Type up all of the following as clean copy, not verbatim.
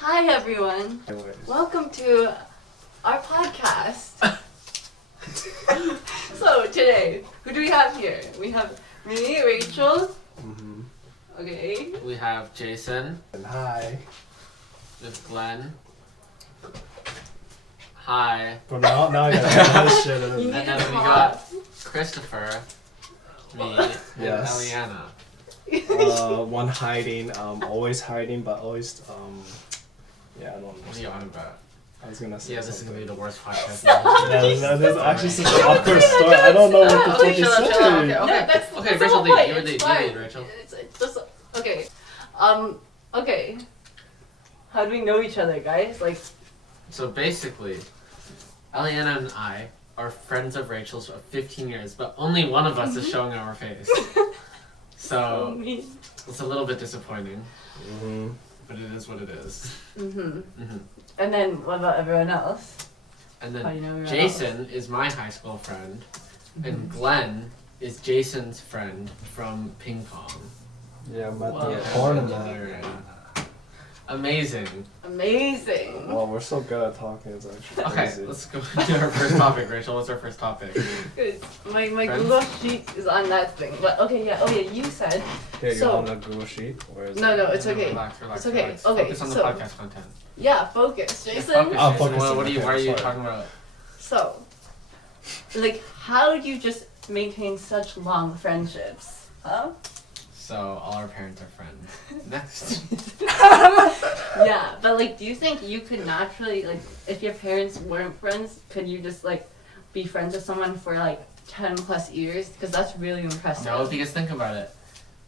Hi everyone. Welcome to our podcast. So today, who do we have here? We have me, Rachel. Mm-hmm. Okay. We have Jason. And hi. We have Glen. Hi. But now I got this shit. And then we got Christopher, me, and Yes. Eliana. One hiding, always hiding, but always, yeah, I don't know. What are you on about? I was gonna say Yeah, this is gonna be the worst podcast. That's actually such an awkward story. I don't know what the fuck to say. Okay, Rachel, you lead, Rachel. It's just okay. Okay. How do we know each other, guys? Like. So basically, Eliana and I are friends of Rachel's for 15 years, but only one of us is showing our face. So it's a little bit disappointing. Mm-hmm. But it is what it is. And then what about everyone else? And How do you know then everyone Jason is my high school friend, and Glen is Jason's friend from ping pong. Yeah, met Wow. the tournament. Amazing. Amazing. Well, we're so good at talking, it's actually Okay, crazy. let's go to our first topic, Rachel. What's our first topic? Good. My Friends? Google sheet is on that thing. But okay, yeah. Oh yeah, you said. Here, So- you're on the Google sheet? Where is No, it? no, it's okay. Relax. It's okay. Relax. Okay, Focus on the so- podcast content. Yeah, focus, Jason. Focus, Oh, Jason. focus, What are you? okay, Why are you sorry. talking about? So, like, how do you just maintain such long friendships? Huh? So all our parents are friends. Next. Yeah, but like, do you think you could naturally, like, if your parents weren't friends, could you just like be friends with someone for like 10 plus years? Because that's really impressive. No, because think about it.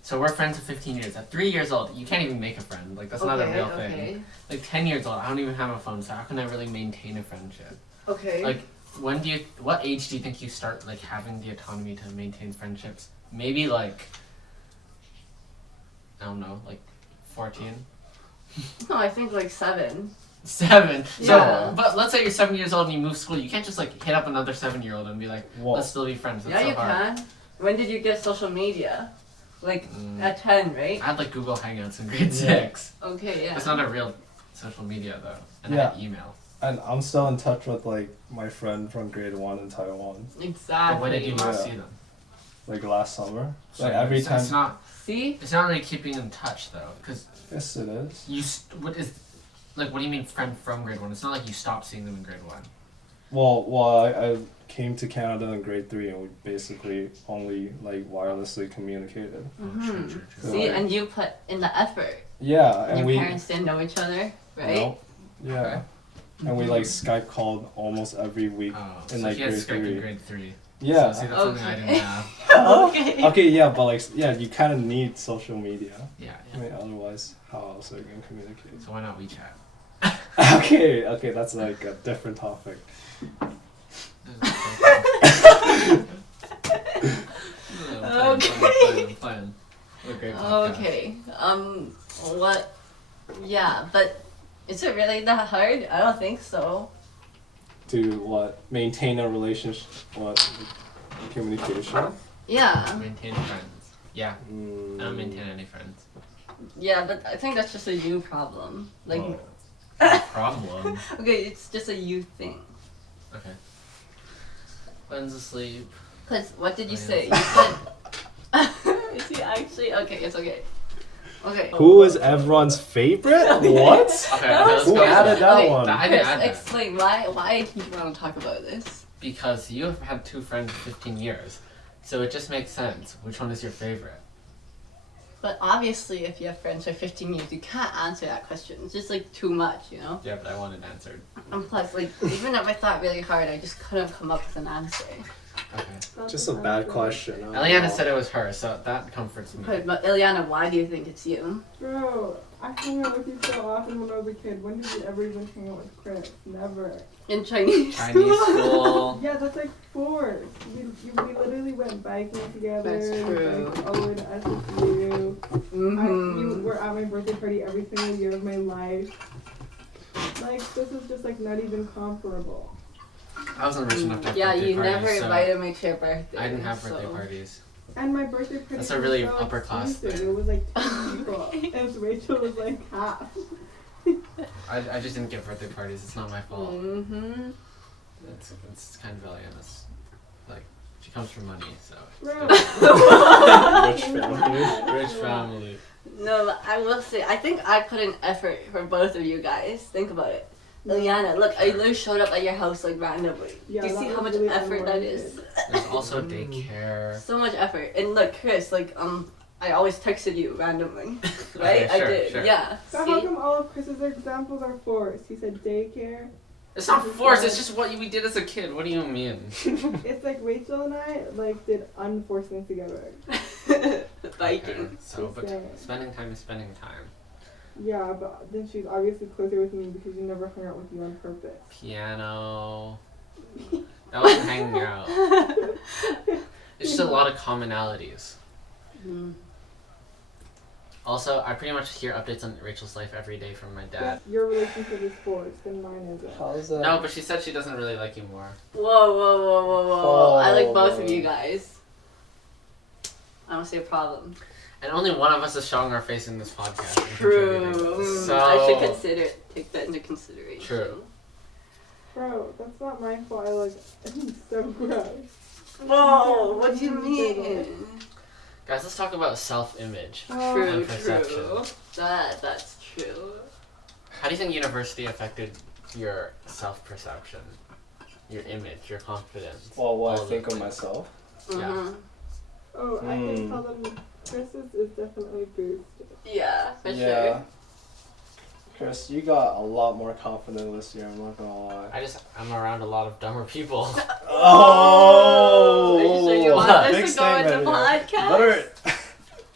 So we're friends for 15 years. At 3 years old, you can't even make a friend. Like that's not a real thing. Like 10 years old, I don't even have a phone, so how can I really maintain a friendship? Okay. Like, what age do you think you start like having the autonomy to maintain friendships? Maybe like, I don't know, like 14? No, I think like 7. 7. So, Yeah. but let's say you're 7 years old and you move school. You can't just like hit up another 7-year-old and be like, Whoa. let's still be friends. That's Yeah, so you hard. can. When did you get social media? Like at 10, right? I had like Google Hangouts in grade Yeah. 6. Okay, yeah. It's not a real social media though. And I Yeah. had email. And I'm still in touch with, like, my friend from grade 1 in Taiwan. Exactly. But when did you last Yeah. see them? Like, last summer. So Like, every time. See? It's not really keeping in touch though, because Yes, it is. what do you mean friend from grade 1? It's not like you stopped seeing them in grade 1. Well, I came to Canada in grade 3 and we basically only, like, wirelessly communicated. Mm-hmm. True. See, Right. and you put in the effort. Yeah, And and your we. parents didn't know each other, right? Nope. Yeah. Okay. And we, like, Skype called almost every week. Oh, In, so like, he had grade Skype in 3. grade 3. Yeah. So, see, that's something I didn't Okay. have. Okay. Okay, yeah, but, like, yeah, you kind of need social media. Yeah. I mean, otherwise, how else are you going to communicate? So why not WeChat? Okay, that's, like, a different topic. Plan. Okay. What? Yeah, but is it really that hard? I don't think so. To, what? Maintain a relationship, what? Communication? Yeah. Maintain friends. Yeah. I don't maintain any friends. Yeah, but I think that's just a you problem. Like, Problem. okay, it's just a you thing. Okay. Glen's asleep. Cause what did you Oh, say? yeah. You said. Is he actually? Okay, it's okay. Okay. Who is everyone's favorite? What? Okay, let's Who go. added that Okay. one? I didn't Chris, add that. explain why do you want to talk about this? Because you have had 2 friends for 15 years. So it just makes sense. Which one is your favorite? But obviously, if you have friends for 15 years, you can't answer that question. It's just like too much, you know. Yeah, but I want it answered. And plus, like, even if I thought really hard, I just couldn't come up with an answer. Okay. Just a bad question. Eliana said it was her, so that comforts me. Okay, but Eliana, why do you think it's you? Bro, I hung out with you so often when I was a kid. When did you ever even hang out with Chris? Never. In Chinese Chinese school. Yeah, that's like forced. We literally went biking together. That's true. Like, all the way to SSU. Mm-hmm. You were at my birthday party every single year of my life. Like, this is just like not even comparable. I wasn't rich enough to have Yeah, birthday you parties, never so invited me to your birthday. I didn't have birthday so. parties. And my birthday party That's a was really so upper class exclusive. thing. It was like 2 people. And Rachel was like half. I just didn't get birthday parties. It's not my fault. Mm-hmm. It's kind of Eliana's. Like, she comes from money, so. Rich family. Rich family. No, but I will say, I think I put in effort for both of you guys. Think about it. Eliana, look, I literally showed up at your house like randomly. Yeah, Do you see that how was much really effort that is? There's also daycare. So much effort. And look, Chris, like, I always texted you randomly, right? Okay, sure, I did, sure. yeah. So how See? come all of Chris's examples are forced? He said daycare. It's not forced, it's just what we did as a kid. What do you mean? It's like Rachel and I like did unforced things together. Biking. Okay, so, but Just saying. spending time is spending time. Yeah, but then she's obviously closer with me because you never hung out with you on purpose. Piano. That wasn't hanging out. It's just a lot of commonalities. Mm. Also, I pretty much hear updates on Rachel's life every day from my dad. Your relationship is forced and mine isn't. How's that? No, but she said she doesn't really like you more. Whoa. I like both of Oh. you guys. I don't see a problem. And only one of us is showing our face in this podcast. and True. contributing. So, I should consider take that into consideration. True. Bro, that's not my fault. I look so gross. Whoa, what do you mean? Guys, let's talk about self-image. True, And perception. true. That's true. How do you think university affected your self-perception, your image, your confidence? Well, what I all think those of things? myself. Yeah. Mhm. Oh, I can tell them Chris's is definitely boosted. Yeah, for Yeah. sure. Chris, you got a lot more confident this year, I'm not gonna lie. I'm around a lot of dumber people. Oh! Are you sure you want Big this to go in the statement here.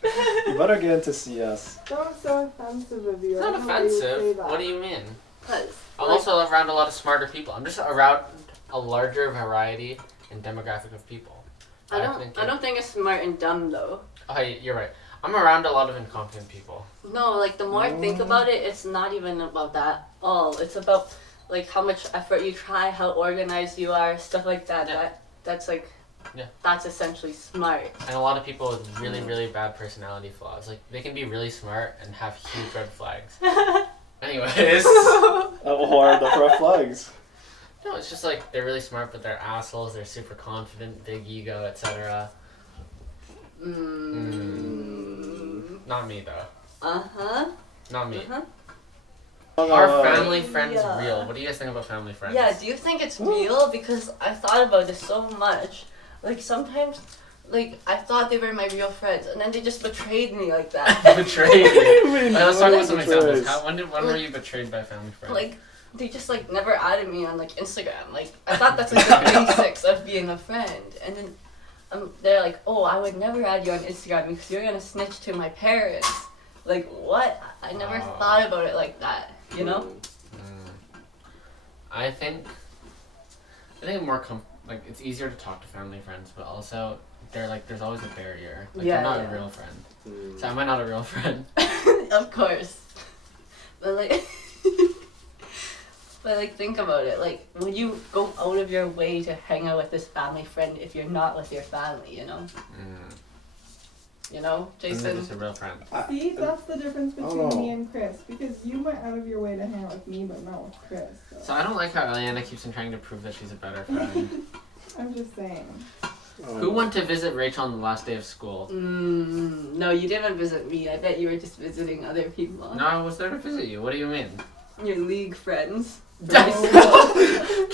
podcast? You better get into CS. That was so offensive of you. It's I not don't know why you would say offensive. that. What do you mean? 'Cause, I'm like, also around a lot of smarter people. I'm just around a larger variety and demographic of people. I don't think it's smart and dumb though. Oh, you're right. I'm around a lot of incompetent people. No, like the more I think about it, it's not even about that all. It's about like how much effort you try, how organized you are, stuff like that. Yeah. That's like Yeah. that's essentially smart. And a lot of people with really, really bad personality flaws. Like, they can be really smart and have huge red flags. Anyways. What are the red flags? No, it's just like, they're really smart, but they're assholes, they're super confident, big ego, etc. Not me, though. Uh-huh. Not me. Uh-huh. Are family friends Yeah. real? What do you guys think about family friends? Yeah, do you think it's real? Because I thought about this so much. Like sometimes like I thought they were my real friends and then they just betrayed me like that. Betrayed you. Wait, Let's talk about some betrays? examples. When were you betrayed by a family friend? Like they just like never added me on like Instagram. Like I thought that's like the basics of being a friend. And then they're like, oh, I would never add you on Instagram because you're gonna snitch to my parents. Like what? I never thought about it like that. You know? I think more like it's easier to talk to family friends, but also they're like there's always a barrier. Like Yeah, they're not yeah. a real friend. So am I not a real friend? Of course. But like but like think about it. Like would you go out of your way to hang out with this family friend if you're not with your family, you know? You know, I'm Jason? just a real friend. See, that's the difference I don't between know. me and Chris. Because you went out of your way to hang out with me, but not with Chris. So I don't like how Eliana keeps on trying to prove that she's a better friend. I'm just saying. Who went to visit Rachel on the last day of school? No, you didn't visit me. I bet you were just visiting other people. No, I was there to visit you. What do you mean? Your league friends. Can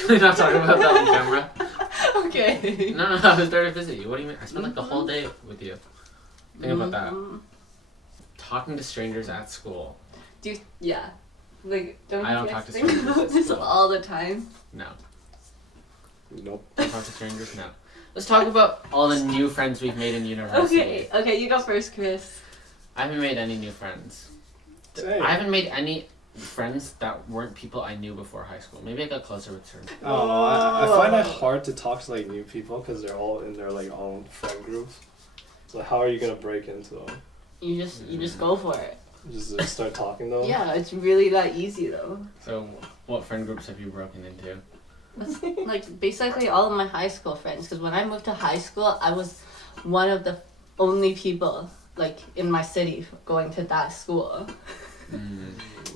we not talk about that on camera? Okay. No, I was there to visit you. What do you mean? I spent like the whole day with you. Think about that. Talking to strangers at school. Yeah. Like, don't I you don't guys talk to think strangers about at this school. all the time? No. Nope. Don't talk to strangers? No. Let's talk about all the new friends we've made in university. Okay, you go first, Chris. I haven't made any new friends. Same. I haven't made any friends that weren't people I knew before high school. Maybe I got closer with certain people. I don't know. I find it hard to talk to like new people because they're all in their like own friend groups. So how are you gonna break into them? You just go for it. Just start talking to them? Yeah, it's really that easy though. So, what friend groups have you broken into? That's like basically all of my high school friends. Because when I moved to high school, I was one of the only people like in my city going to that school.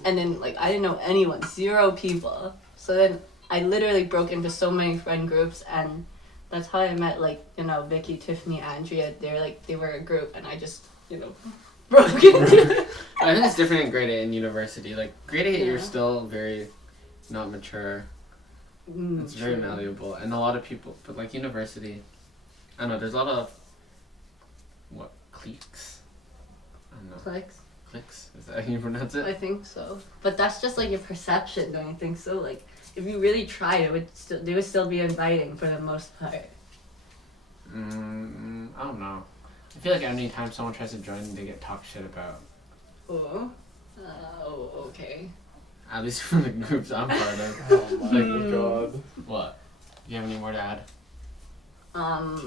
And then like I didn't know anyone, 0 people. So then I literally broke into so many friend groups, and that's how I met like, you know, Vicky, Tiffany, Andrea. They were a group, and I just, you know, broke into. I think it's different in grade 8 and university. Like grade 8, Yeah. you're still very not mature. It's very True. malleable, and a lot of people. But like university, I don't know. There's a lot of what cliques. I don't know. Clicks. Cliques. Is that how you pronounce I it? think so. But that's just like your perception, don't you think so? Like if you really tried, they would still be inviting for the most part. I don't know. I feel like any time someone tries to join, they get talked shit about. Oh. Okay. At least from the groups I'm part of. Oh my god. What? Do you have any more to add?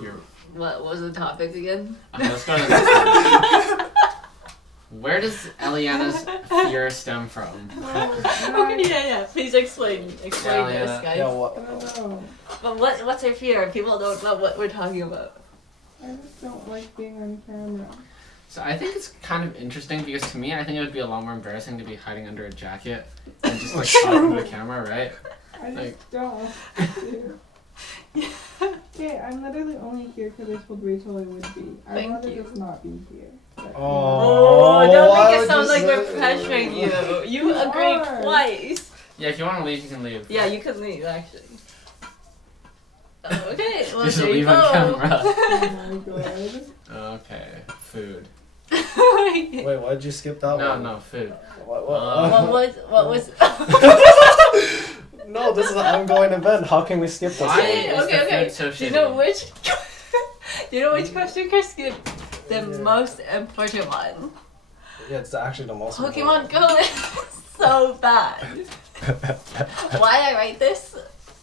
Your- What was the topic again? Okay, let's go to the next one. Where does Eliana's fear stem from? Okay, yeah. Please explain this, Yeah. guys. Yeah, I what? don't know. But what's her fear? People don't know what we're talking about. I just don't like being on camera. So I think it's kind of interesting because to me, I think it would be a lot more embarrassing to be hiding under a jacket and just like talking to the camera, right? I just Like- don't want to. Okay, I'm literally only here because I told Rachel I would be. I'd Thank rather you. just not be here. But, Oh, don't why make it would sound you like we're say pressuring that? you. You agreed are. twice. Yeah, if you want to leave, you can leave. Yeah, you can leave actually. Okay, well Just there you leave on go. camera. Oh my god. Okay, food. Wait, why did you skip that No, one? no, food. What? What was? No, this is an ongoing event. How can we skip this Why one? is the food so Do you shitty? know which? Do you know which question Chris skipped? The most important one. Yeah, it's actually the most Pokemon important. Go is so bad. Why I write this?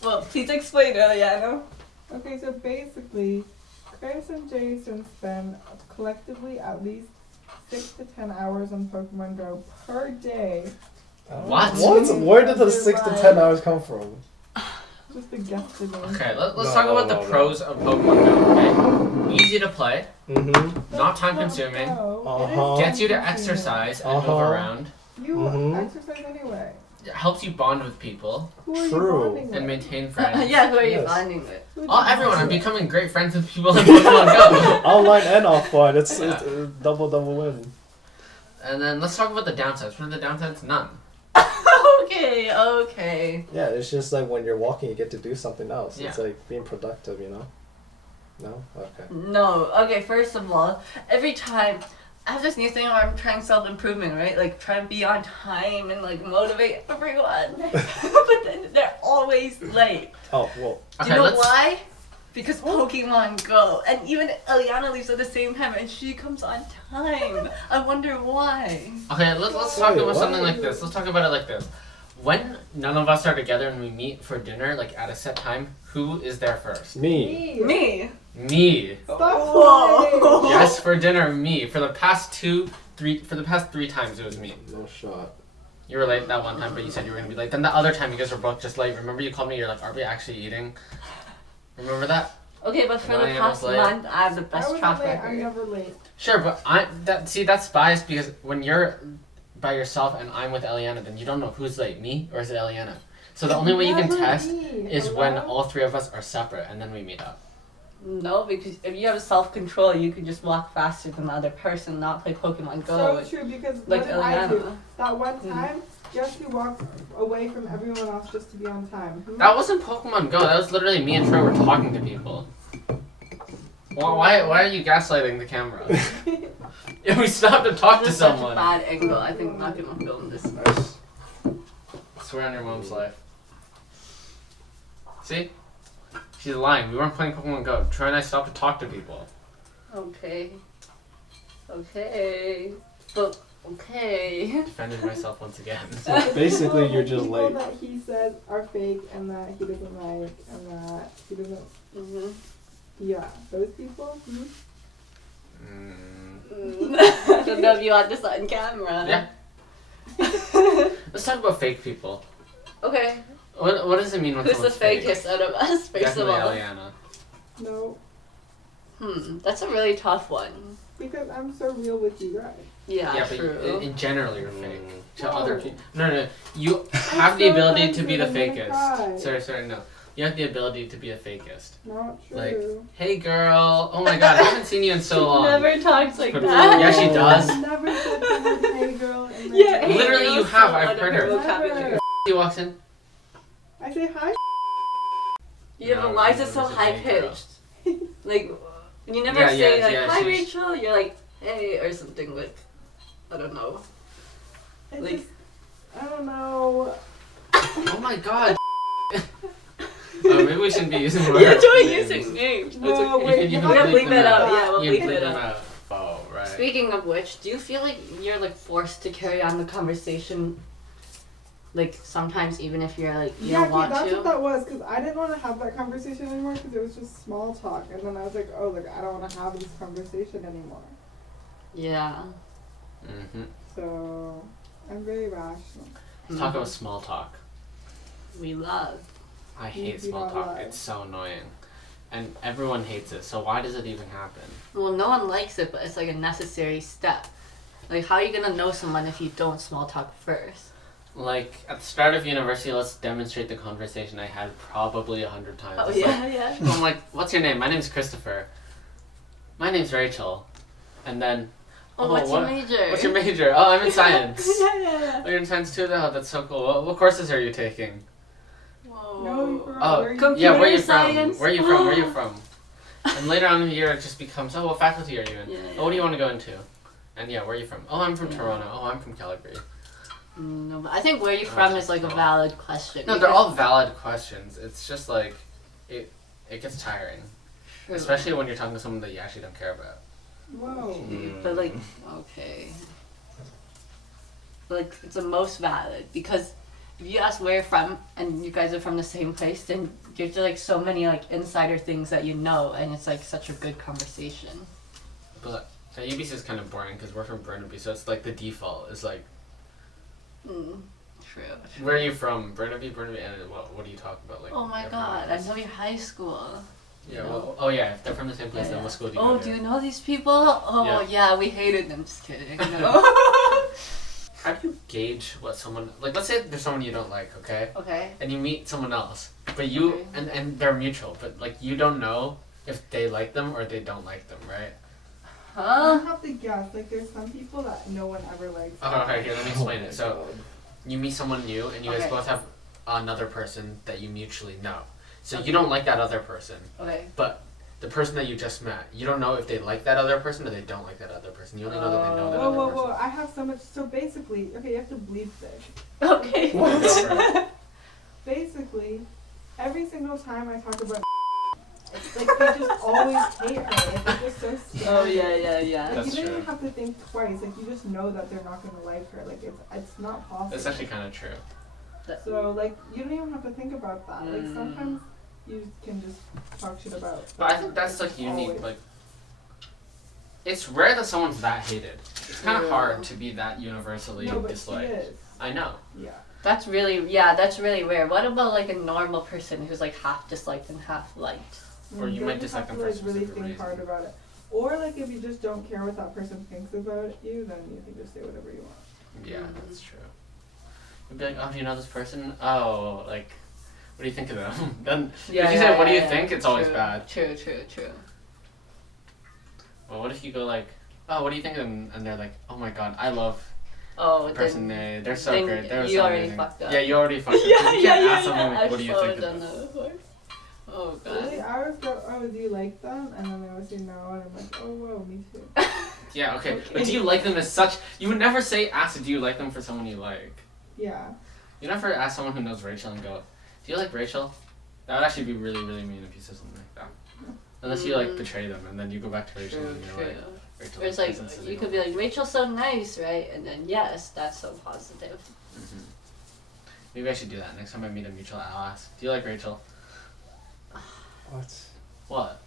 Well, please explain, Eliana. Okay, so basically, Chris and Jason spend collectively at least 6 to 10 hours on Pokemon Go per day. What? Where did the 6 to 10 hours come from? Just a guesstimate. Okay, let's No, talk no, about no, the no. pros of Pokemon Go, okay? Easy to play, Mm-hmm. not time consuming, Uh-huh. gets you to time consuming. exercise and move Uh-huh. around, You Mhm. exercise anyway. it helps you bond with people, Who are True. you bonding with? and maintain friends. Yeah, who are you Yes. bonding with? Who do Oh, you everyone, I'm bond with? becoming great friends with people in Pokemon Go. Online and offline. It's Yeah. double win. And then let's talk about the downsides. What are the downsides? None. Okay. Yeah, it's just like when you're walking, you get to do something else. It's Yeah. like being productive, you know? No? Okay. No, okay, first of all, every time I have this new thing where I'm trying self-improvement, right? Like, trying to be on time and, like, motivate everyone. But then they're always late. Oh, well. Do you know why? Because Pokemon Go. And even Eliana leaves at the same time and she comes on time. I wonder why. Okay, let's talk Wait, about what? something like this. Let's talk about it like this. When none of us are together and we meet for dinner, like at a set time, who is there first? Me. Me. Me. Stop Whoa. lying. Yes, for dinner, me. For the past three times, it was me. No shot. You were late that one time, but you said you were gonna be late. Then the other time, you guys were both just late. Remember, you called me. You're like, "Are we actually eating?" Remember that? Okay, but for And the I was past late. month, I have the I best was track late. record. I'm never late. Sure, but that's biased because when you're by yourself and I'm with Eliana, then you don't know who's late, me or is it Eliana. So the only way you can Never test me. is when Hello? all three of us are separate and then we meet up. No, because if you have self-control, you can just walk faster than the other person, not play Pokemon Go. So true, because Like what did I do? Eliana. That one time, guess who walked away from everyone else just to be on time? Who? That wasn't Pokemon Go. That was literally me and Troy were talking to people. Why are you gaslighting the camera? If we stopped to talk to This is such a someone. bad angle. I think I'm not gonna film this. Nice. Swear on your mom's life. See? She's lying. We weren't playing Pokemon Go. Troy and I stopped to talk to people. Okay. Okay. But okay. Defended myself once again. The Basically, people- you're the just people late. that he says are fake and that he doesn't like and that he doesn't. Mhm. Yeah, those people. I don't know if you want this on camera. Yeah. Let's talk about fake people. Okay. What does it mean when Who's the someone's fake? fakest out of us? First Definitely of all. Eliana. No. That's a really tough one. Because I'm so real with you guys. Yeah, but true. in general you're fake to No. other people. No. You have the so ability to be the offensive, I'm gonna fakest. cry. Sorry, no. You have the ability to be a fakest. Not true. Like, hey girl, oh my god, I haven't seen you in so long. Never talks like But- that. Yeah, she does. I've never said the word hey girl in my Yeah, life. hey, Literally, girl, you have, so I've out of heard her her. vocabulary. She walks in. I say hi. Yeah, No, but why is it no, so it's a high hey, girl. pitched? Like, you never Yeah, say yeah, like, yeah, hi she's- Rachel, you're like, hey, or something like, I don't know. It's Like- just, I don't know. Oh my god. Oh, maybe we shouldn't be using words. You're doing names. using names. No, It's okay. wait, You you can We're have gonna to bleep that out. out. Yeah, we'll You bleep bleep it them out. out. Oh, right. Speaking of which, do you feel like you're like forced to carry on the conversation? Like sometimes even if you're like you Yeah, don't want that's to. what that was, because I didn't want to have that conversation anymore because it was just small talk. And then I was like, oh, like, I don't want to have this conversation anymore. Yeah. Mm-hmm. So, I'm very rational. Let's talk about small talk. We love. I You hate do small not talk. lie. It's so annoying. And everyone hates it, so why does it even happen? Well, no one likes it, but it's like a necessary step. Like, how are you gonna know someone if you don't small talk first? Like, at the start of university, let's demonstrate the conversation I had probably 100 times. Oh It's like, yeah, yeah. I'm like, what's your name? My name's Christopher. My name's Rachel. And then, Oh, what's what- your major? what's your major? Oh, I'm in science. yeah, yeah. Oh, you're in science too? Oh, that's so cool. What courses are you taking? Whoa. No, bro. Oh, where you Computer yeah, where are you science? from? Where are you from? Where are you from? And later on in the year, it just becomes, oh, what faculty are you in? Yeah, Oh, what do you yeah. want to go into? And yeah, where are you from? Oh, I'm from Yeah. Toronto. Oh, I'm from Calgary. No, but I think where you Oh, from it's is like a just valid question. No, they're because- all valid questions. It's just like, it gets tiring. True. Especially when you're talking to someone that you actually don't care about. Whoa. But like, okay. But like, it's the most valid because if you ask where you're from and you guys are from the same place, then there's like so many like insider things that you know, and it's like such a good conversation. But UBC is kind of boring because we're from Burnaby, so it's like the default is like, Mm, true. where are you from? Burnaby, and what do you talk about? Like, Oh my everyone god, I else? know your high school. Yeah, you know? well, oh yeah, if they're from the same place, Yeah, then yeah. what school do you Oh, go do to? you know these people? Oh yeah, we hated them. Just kidding. No. How do you gauge what someone, like, let's say there's someone you don't like, okay? Okay. And you meet someone else, but you, Okay. and they're mutual, but like you don't know if they like them or they don't like them, right? I Huh? have to guess. Like, there's some people that no one ever likes. Oh, okay, here, let me explain Oh it. my So, God. you meet someone new and you guys Okay. both have another person that you mutually know. So Okay. you don't like that other person, Okay. but the person that you just met, you don't know if they like that other person or they don't like that other person. You only know that they know that Whoa, other whoa, person. whoa. I have so much. So basically, okay, you have to bleep this. Okay. What? Basically, every single time I talk about it's like they just always hate her. Like, they're just so scared. Oh yeah, yeah, yeah. Like, That's you don't true. even have to think twice. Like, you just know that they're not gonna like her. Like, it's not possible. That's actually kind of true. So, like, you don't even have to think about that. Like, Mm. sometimes you can just talk shit about. But I think that's It's like unique. always- Like, it's rare that someone's that hated. It's kind of Yeah. hard to be that universally No, but she disliked. is. I know. Yeah. That's really rare. What about like a normal person who's like half disliked and half liked? Or you Then might dislike have them to, for like, a really specific think hard reason. about it. Or, like, if you just don't care what that person thinks about you, then you can just say whatever you want. Yeah, Mm. that's true. You'd be like, oh, do you know this person? Oh, like, what do you think of them? Then if you say, what do you think? It's always True. bad. True. Well, what if you go like, oh, what do you think of them? And they're like, oh my god, I love Oh, the person then, A. They're so then great. They're you so already amazing. fucked up. Yeah, you already fucked up. 'cause yeah, you yeah, can't yeah, ask someone, yeah. like, I've what do you so think of done them? that before. Oh Really, god. I always go, oh, do you like them? And then they always say no, and I'm like, oh, whoa, me too. Yeah, okay. Okay. But do you like them as such? You would never say, ask, do you like them for someone you like? Yeah. You never ask someone who knows Rachel and go, do you like Rachel? That would actually be really, really mean if you said something like that. Unless you like Mm. betray them and then you go back to Rachel True, and you're true. like, Rachel. Or it's like isn't sitting you could on be like Rachel's so nice, right? And then yes, that's so positive. Mhm. Maybe I should do that. Next time I meet a mutual, I'll ask, do you like Rachel? What? What?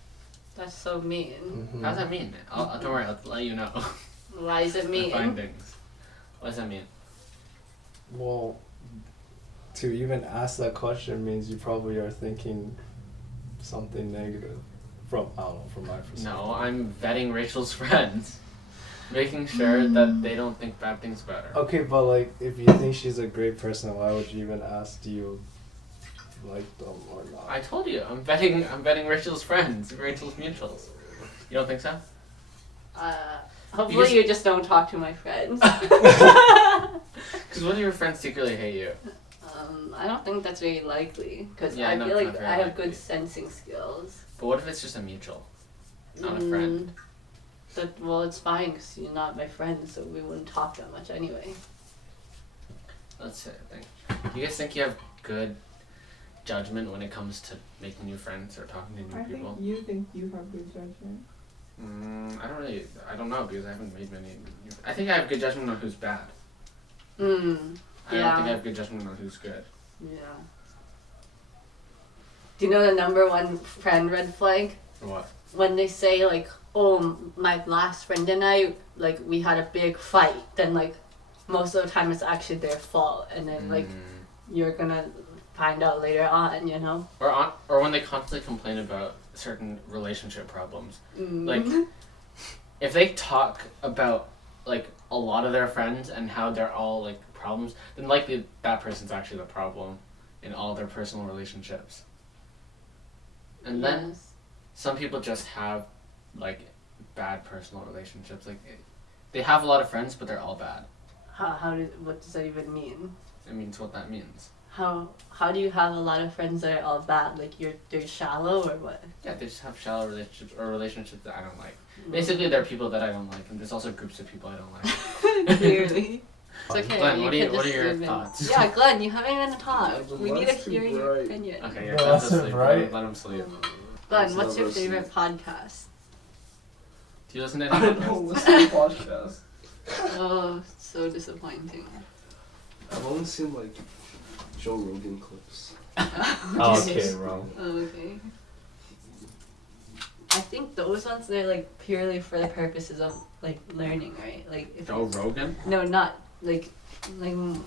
That's so mean. Mhm. How does that mean? Don't worry, I'll let you know. Why is it The mean? findings. What does that mean? Well, to even ask that question means you probably are thinking something negative From I don't know, from my perspective. No, I'm vetting Rachel's friends, making sure that they don't think bad things about her. Okay, but like, if you think she's a great person, why would you even ask? Do you like them or not? I told you, I'm vetting Rachel's friends, Rachel's mutuals. You don't think so? Hopefully you just don't talk to my friends. Because what if your friends secretly hate you? I don't think that's very likely because Yeah, I no, feel it's like not I very have good likely. sensing skills. But what if it's just a mutual, not a friend? Well, it's fine because you're not my friend, so we wouldn't talk that much anyway. Let's say I think. Do you guys think you have good judgment when it comes to making new friends or talking to new I people? think you have good judgment. I don't know because I haven't made many. I think I have good judgment on who's bad. I Yeah. don't think I have good judgment on who's good. Yeah. Do you know the number one friend red flag? What? When they say like, oh, my last friend and I, like, we had a big fight, then like most of the time it's actually their fault, and then like you're gonna find out later on, you know? Or when they constantly complain about certain relationship problems. Like, if they talk about like a lot of their friends and how they're all like problems, then likely that person's actually the problem in all their personal relationships. And then some people just have like bad personal relationships. Like they have a lot of friends, but they're all bad. What does that even mean? It means what that means. How do you have a lot of friends that are all bad? Like they're shallow or what? Yeah, they just have shallow relationships or relationships that I don't like. Basically, there are people that I don't like, and there's also groups of people I don't like. Clearly. It's okay. Glenn, what are your even... thoughts? Yeah, Glenn, you haven't even talked. Yeah, We need to that's too hear your bright. opinion. Okay, yeah, No, Glenn's that's asleep. right. Let him sleep. Glenn, what's Let's your never favorite podcast? Do you listen to I any don't podcasts? listen to podcasts. Oh, so disappointing. I've only seen like Joe Rogan clips. Okay, wrong. Okay. I think those ones, they're like purely for the purposes of like learning, right? Like if Joe Rogan? No, not like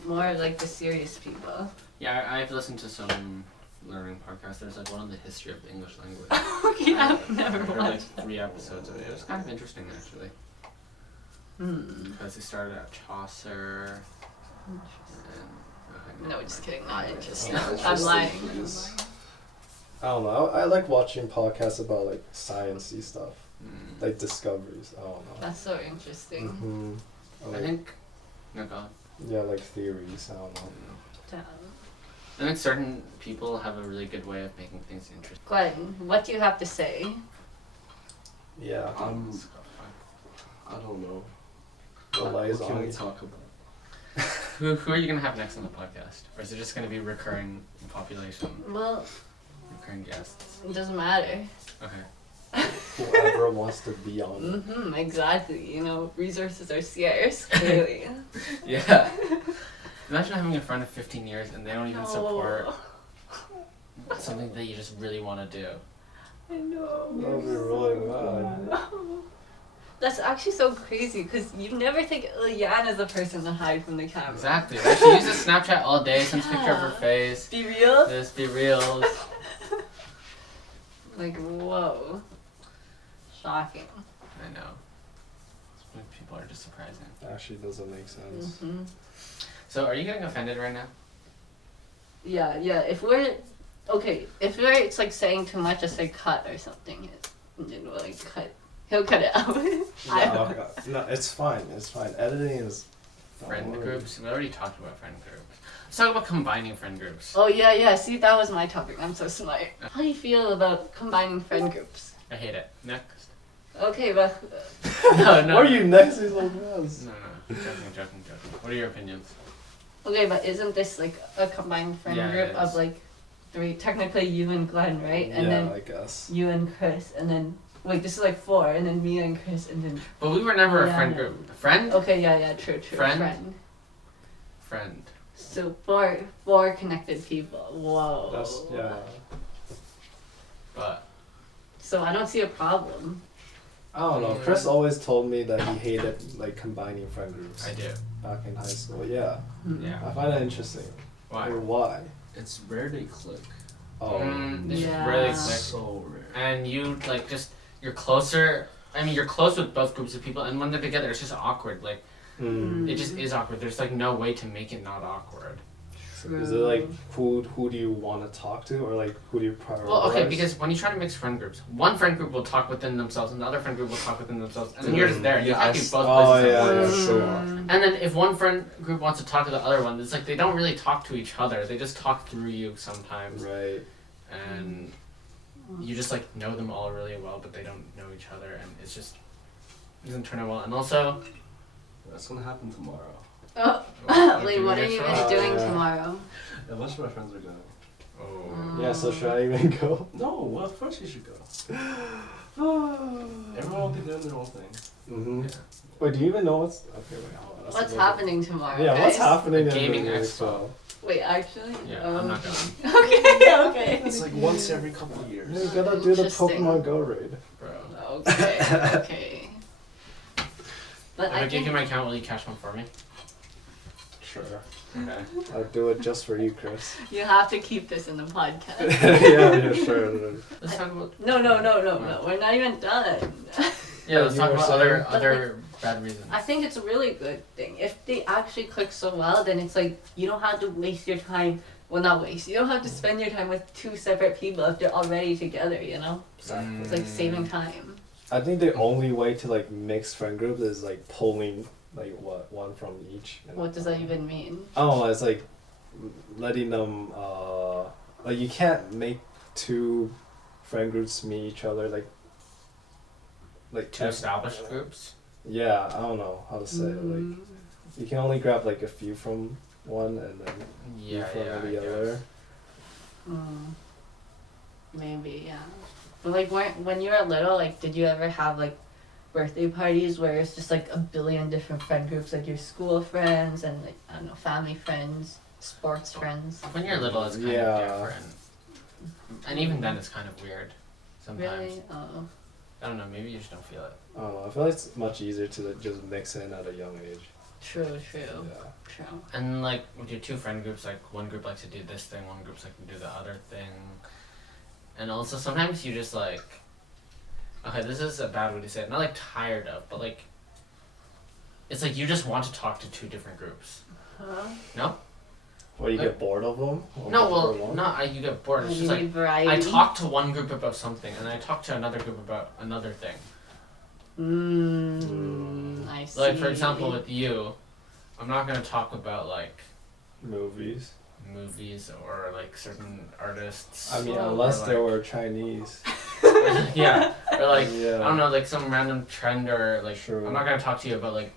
more of like the serious people. Yeah, I've listened to some learning podcasts. There's like one on the history of the English language. Okay, I've never I heard watched. like 3 episodes of it. It was kind of interesting actually. Because they started at Chaucer. And, okay, No, just kidding. Not interesting. Oh, I'm lying. I don't know. I like watching podcasts about like sciencey stuff, Mm. like discoveries. I don't know. That's so interesting. Mm-hmm. I think. No, go on. Yeah, like theories. I don't know. Damn. I think certain people have a really good way of making things interesting. Glenn, what do you have to say? Yeah. I don't know. What lies What can on we it? talk about? Who are you gonna have next on the podcast, or is it just gonna be recurring population, Well, recurring guests? it doesn't matter. Okay. Whoever wants to be on it. Exactly. You know, resources are scarce, clearly. Yeah. Imagine having a friend of 15 years and they don't even support No. something that you just really want to do. I know. That would be really mad. That's actually so crazy because you never think Eliana's the person to hide from the camera. Exactly. Right? She uses Snapchat all day, sends picture of her Yeah. face. Be real? Just be real. Like, whoa. Shocking. I know. People are just surprising. Actually, doesn't make sense. Mm-hmm. So, are you getting offended right now? Yeah. If we're it's like saying too much, just say cut or something. And then we'll like cut. He'll cut it out. No, it's fine. It's fine. Editing is. Friend groups? We already talked about friend groups. Let's talk about combining friend groups. Oh yeah. See, that was my topic. I'm so smart. How do you feel about combining friend groups? I hate it. Next. Okay, but No. Why are you next? He's so fast. No. Joking. What are your opinions? okay, but isn't this like a combined friend Yeah, group it of is. like 3? Technically, you and Glenn, right? And Yeah, then I guess. you and Chris, and then wait, this is like 4, and then me and Chris, and then But we were never a Yeah. friend group. Friend? okay, yeah, true. Friend? Friend. So four connected people. Whoa. That's yeah. But So I don't see a problem. I don't know. Chris always told me that he hated like combining friend groups I do. back in high school. Yeah, Yeah. I find it interesting. Why? Or why? It's rare they click. Oh. It's Yeah. really quick. So rare. And you like just you're closer. I mean, you're close with both groups of people, and when they're together, it's just awkward. Like it just is awkward. There's like no way to make it not awkward. Is it like who do you want to talk to, or like who do you prioritize? Well, okay, because when you try to mix friend groups, one friend group will talk within themselves, and the other friend group will talk within themselves, and then you're just there. You can't be both places at once. yeah, sure. And then if one friend group wants to talk to the other one, it's like they don't really talk to each other. They just talk through you sometimes. Right. And you just like know them all really well, but they don't know each other, and it doesn't turn out well. And also, That's gonna happen tomorrow. Oh, wait, what are you guys doing tomorrow? A bunch of my friends are going. oh, Yeah. So should I even go? No, well, of course you should go. Everyone will be doing their own thing. Mm-hmm. Wait, do you even know what's? Okay, wait. Hold on. What's happening tomorrow? Yeah, what's guys? happening A gaming in the expo. Wait, actually? Yeah, Oh, I'm not okay. going. Okay, okay. It's like once every couple of years. Yeah, you gotta do the Interesting. Pokemon Go raid. Bro. Okay, okay. But If I I give you think my account, will you cash one for me? Sure. Okay. I'll do it just for you, Chris. you have to keep this in the podcast. yeah, sure. Let's talk about. No, we're not even done. Yeah, let's You talk were about saying? other bad reasons. I think it's a really good thing. If they actually click so well, then it's like you don't have to waste your time. Well, not waste. You don't have to spend your time with two separate people if they're already together, you know? So it's like saving time. I think the only way to like mix friend groups is like pulling like one from each. What does that even mean? Oh, it's like letting them like you can't make two friend groups meet each other like Two established groups. Yeah, I don't know how to say it. Like you can only grab like a few from one and then Yeah, from yeah. the I other. guess. Maybe, yeah. But like when you were little, like did you ever have like birthday parties where it's just like a billion different friend groups, like your school friends and like I don't know, family friends, sports friends? When you're little, it's kind Yeah. of different. And even then, it's kind of weird. Sometimes. Really? Oh. I don't know. Maybe you just don't feel it. I don't know. I feel like it's much easier to like, just mix in at a young age. True. Yeah. True. And like with your two friend groups, like one group likes to do this thing, one group's like to do the other thing. And also sometimes you just like, okay, this is a bad way to say it. Not like tired of, but like, it's like you just want to talk to two different groups. Huh? No? Or you get bored of them? No, Or well, one? not you get bored. It's You just like need variety. I talk to one group about something, and I talk to another group about another thing. I see. Like for example, with you, I'm not gonna talk about like Movies. movies or like certain artists. I mean, Oh. unless Or, they like- were Chinese. Yeah, or like Yeah. I don't know, like some random trend or like Sure. I'm not gonna talk to you about like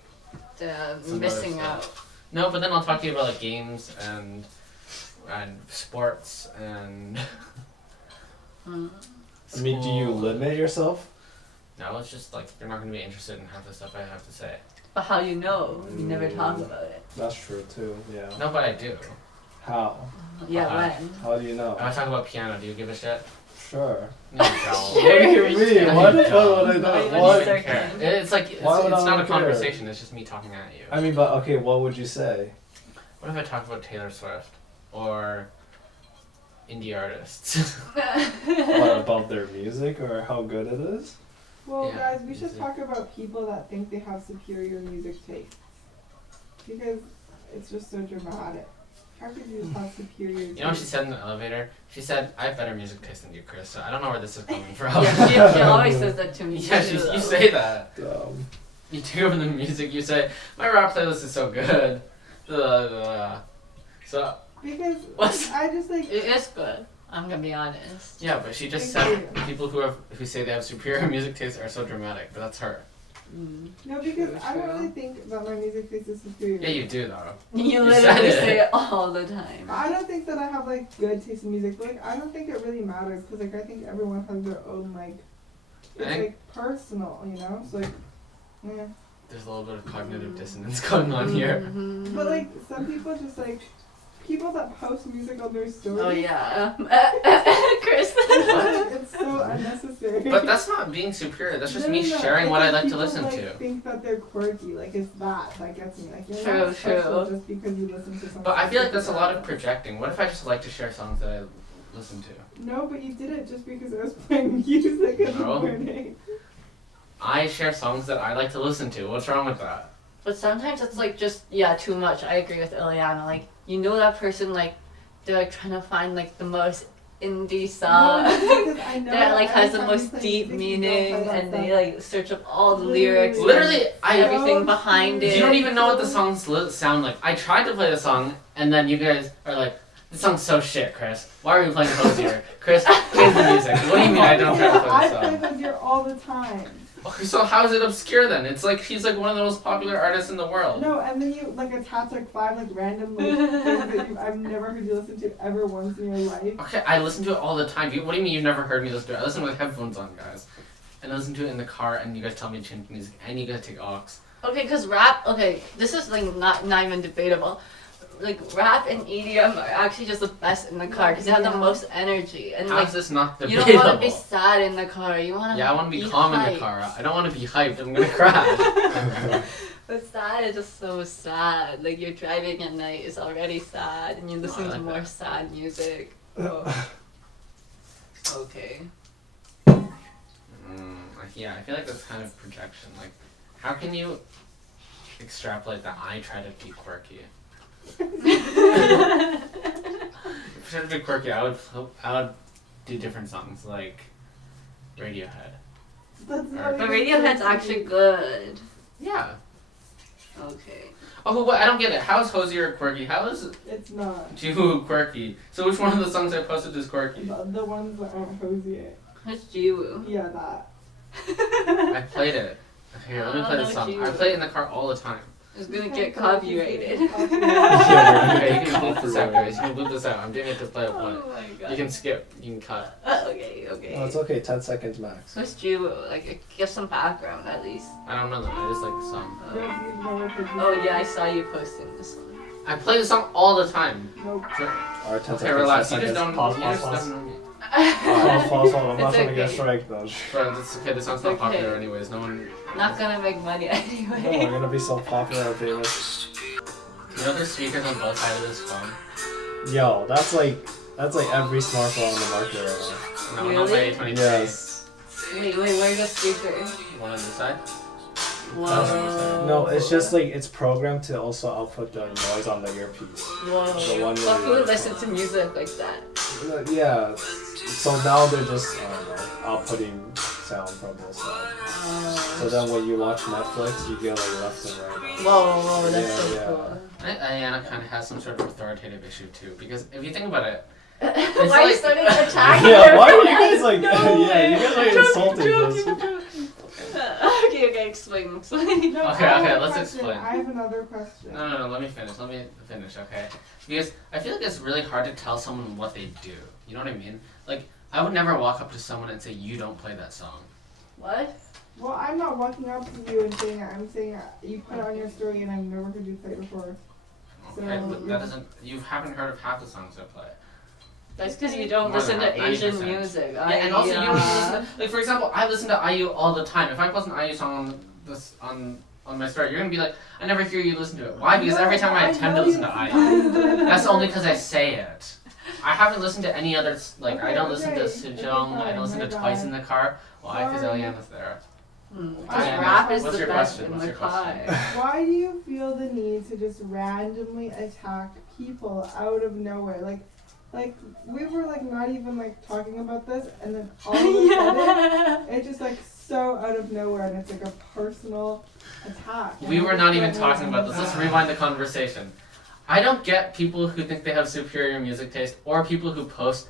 some missing other out. stuff. No, but then I'll talk to you about like games and sports and. I mean, do you school. limit yourself? No, it's just like you're not gonna be interested in half the stuff I have to say. But how you know? You never talk about it. That's true too. Yeah. No, but I do. How? Yeah, Uh-huh. when? How do you know? If I talk about piano, do you give a shit? Sure. No, you Sure. don't. What do you mean? Yeah, Why you the fuck don't. would I Why not? would I you What? don't even start care. caring? It's like it's Why would I not not a care? conversation. It's just me talking at you. I mean, but okay, what would you say? What if I talk about Taylor Swift or indie artists? What about their music or how good it is? Well, Yeah, guys, we should music. talk about people that think they have superior music taste. Because it's just so dramatic. How could you just have superior taste? You know what she said in the elevator? She said, "I have better music taste than you, Chris." So I don't know where this is coming from. Yeah, she always says that to me. Yeah, too, you though. say that. Um, You do over the music. You say, "My rap playlist is so good." Blah, blah, blah. So Because What? I just like It is good. I'm gonna be honest. yeah, but she just Thank said people who say they have superior music taste are so dramatic. But that's her. no, because True, I don't true. really think that my music taste is superior. Yeah, you do though. You You literally said it. say it all the time. I don't think that I have like good taste in music. Like I don't think it really matters because like I think everyone has their own like it's I- like personal, you know. So like yeah. There's a little bit of cognitive dissonance going on here. Mhm. But like some people just like people that post music on their stories. Oh yeah. Chris. It's so unnecessary. But that's not being superior. That's just No, me no, no. sharing It's what I like like to people, listen like, to. think that they're quirky. Like it's that gets me. Like you're True, not special true. just because you listen to something. But I feel like that's a lot of projecting. What if I just like to share songs that I listen to. No, but you did it just because I was playing music in the No. morning. I share songs that I like to listen to. What's wrong with that? But sometimes it's like just too much. I agree with Eliana. Like you know that person like they're like trying to find like the most indie song No, because I know that like has the every time most you play deep music, you meaning, don't play and that they stuff. like search up all the Literally. lyrics, and Literally, everything So behind cute. it. You don't even know what the songs sound like. I tried to play the song, and then you guys are like, "This song's so shit, Chris. Why are you playing Hosier? Chris, play the music." What do you mean I don't try to play I the play song? those here all the time. Okay, so how is it obscure then? It's like he's like one of the most popular artists in the world. No, and then you like attach like 5 like random like things that I've never heard you listen to ever once in your life. Okay, I listen to it all the time. What do you mean you've never heard me listen to it? I listen with headphones on, guys. And I listen to it in the car, and you guys tell me to change music, and you guys take aux. Okay, because rap. Okay, this is like not even debatable. Like rap and EDM are actually just the best in the car because they have the Yeah. most energy, and How like is this not you debatable? don't want to be sad in the car. You want to. Yeah, I want to be calm in hyped. the car. I don't want to be hyped. I'm gonna crash. But sad is just so sad. Like you're driving at night, it's already sad, and you listen I to like more that. sad music. Oh. Okay. Yeah, I feel like that's kind of projection. Like, how can you extrapolate that I try to be quirky? If I tried to be quirky, I would do different songs like Radiohead. That's But But Radiohead's actually good. Yeah. Okay. Oh, but I don't get it. How is Hosier quirky? How is It's not. Jiwoo quirky? So which one of the songs I posted is quirky? The ones that aren't Hosier. Who's Jiwoo? Yeah, that. I played it. Okay, here, let me play the Oh, song. I Jiwoo. play it in the car all the time. It's gonna get copyrighted. Yeah, Okay, you can bleep this out, guys. You can bleep this out. I'm doing it to play a point. Oh my god. You can skip. You can cut. Okay, okay. Oh, it's okay. 10 seconds max. Who's Jiwoo? Like, give some background at least. I don't know them. I just like the song. Oh yeah, I saw you posting this one. I play the song all the time. Nope. So, Alright, 10 okay, seconds. relax. 10 You just seconds. don't. Pause, You pause, just pause. don't know me. Pause. I'm not It's gonna get okay. strike though. Bro, it's okay. The song's not Okay. popular anyways. No one. Not gonna make money No, we're anyway. gonna be so popular and famous. You know there's speakers on both sides of this phone? Yo, that's like every smartphone on the market right No, not Really? my A23. now. Yes. Wait, where's the speaker? One on this side? Whoa. No, it's just like it's programmed to also output the noise on the earpiece. Whoa. The one But who where- listens to music like that? Yeah. So now they're just outputting sound from both sides. So then when you watch Netflix, you get like left and right. Whoa, that's so Yeah, cool. I think Eliana kind of has some sort of authoritative issue too, because if you think about it, Why are you like- starting to attack her? Yeah, why are you guys like? No yeah, way. you guys are insulting this. Okay, explain. No, Okay, I have okay, a let's question. explain. I have another question. no, let me finish, okay? Because I feel like it's really hard to tell someone what they do. You know what I mean? Like, I would never walk up to someone and say, you don't play that song. What? Well, I'm not walking up to you and saying it. I'm saying you put it on your story and I've never heard you play it before. So, Okay, but that doesn't, you haven't heard of half the songs I play. That's because you don't More listen than to that, Asian 90%. music. Yeah, and also you don't listen to, like for example, I listen to IU all the time. If I post an IU song on my story, you're gonna be like, I never hear you listen to it. Why? Because every time I attempt to listen to IU, that's only because I say it. I haven't listened to any other, like I don't listen to Sejong, I don't listen to Twice in the car. Why? Because Sorry. Eliana's there. Because Yeah. rap is What's the your best question? in What's the your car. question? Why do you feel the need to just randomly attack people out of nowhere? Like we were like not even like talking about this, and then all of a sudden it's just like so out of nowhere, and it's like a personal attack. We were not even talking about this. Let's rewind the conversation. I don't get people who think they have superior music taste, or people who post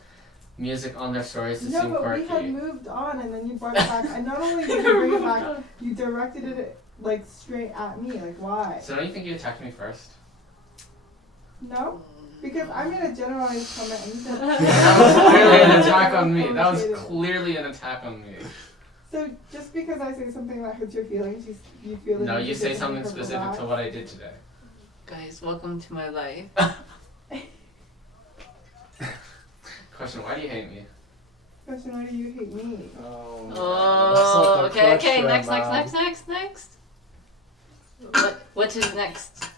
music on their stories to No, seem but quirky. we had moved on, and then you brought it back. And not only did you bring it back, you directed it like straight at me. Like why? So don't you think you attacked me first? No, because I made a generalized comment and you said. That was clearly an attack on me. That was clearly an attack on me. So just because I say something that hurts your feelings, you feel. No, you say did something for the specific back? to what I did today. Guys, welcome to my life. Question, why do you hate me? Question: why do you hate me? Oh, okay, next. What is next?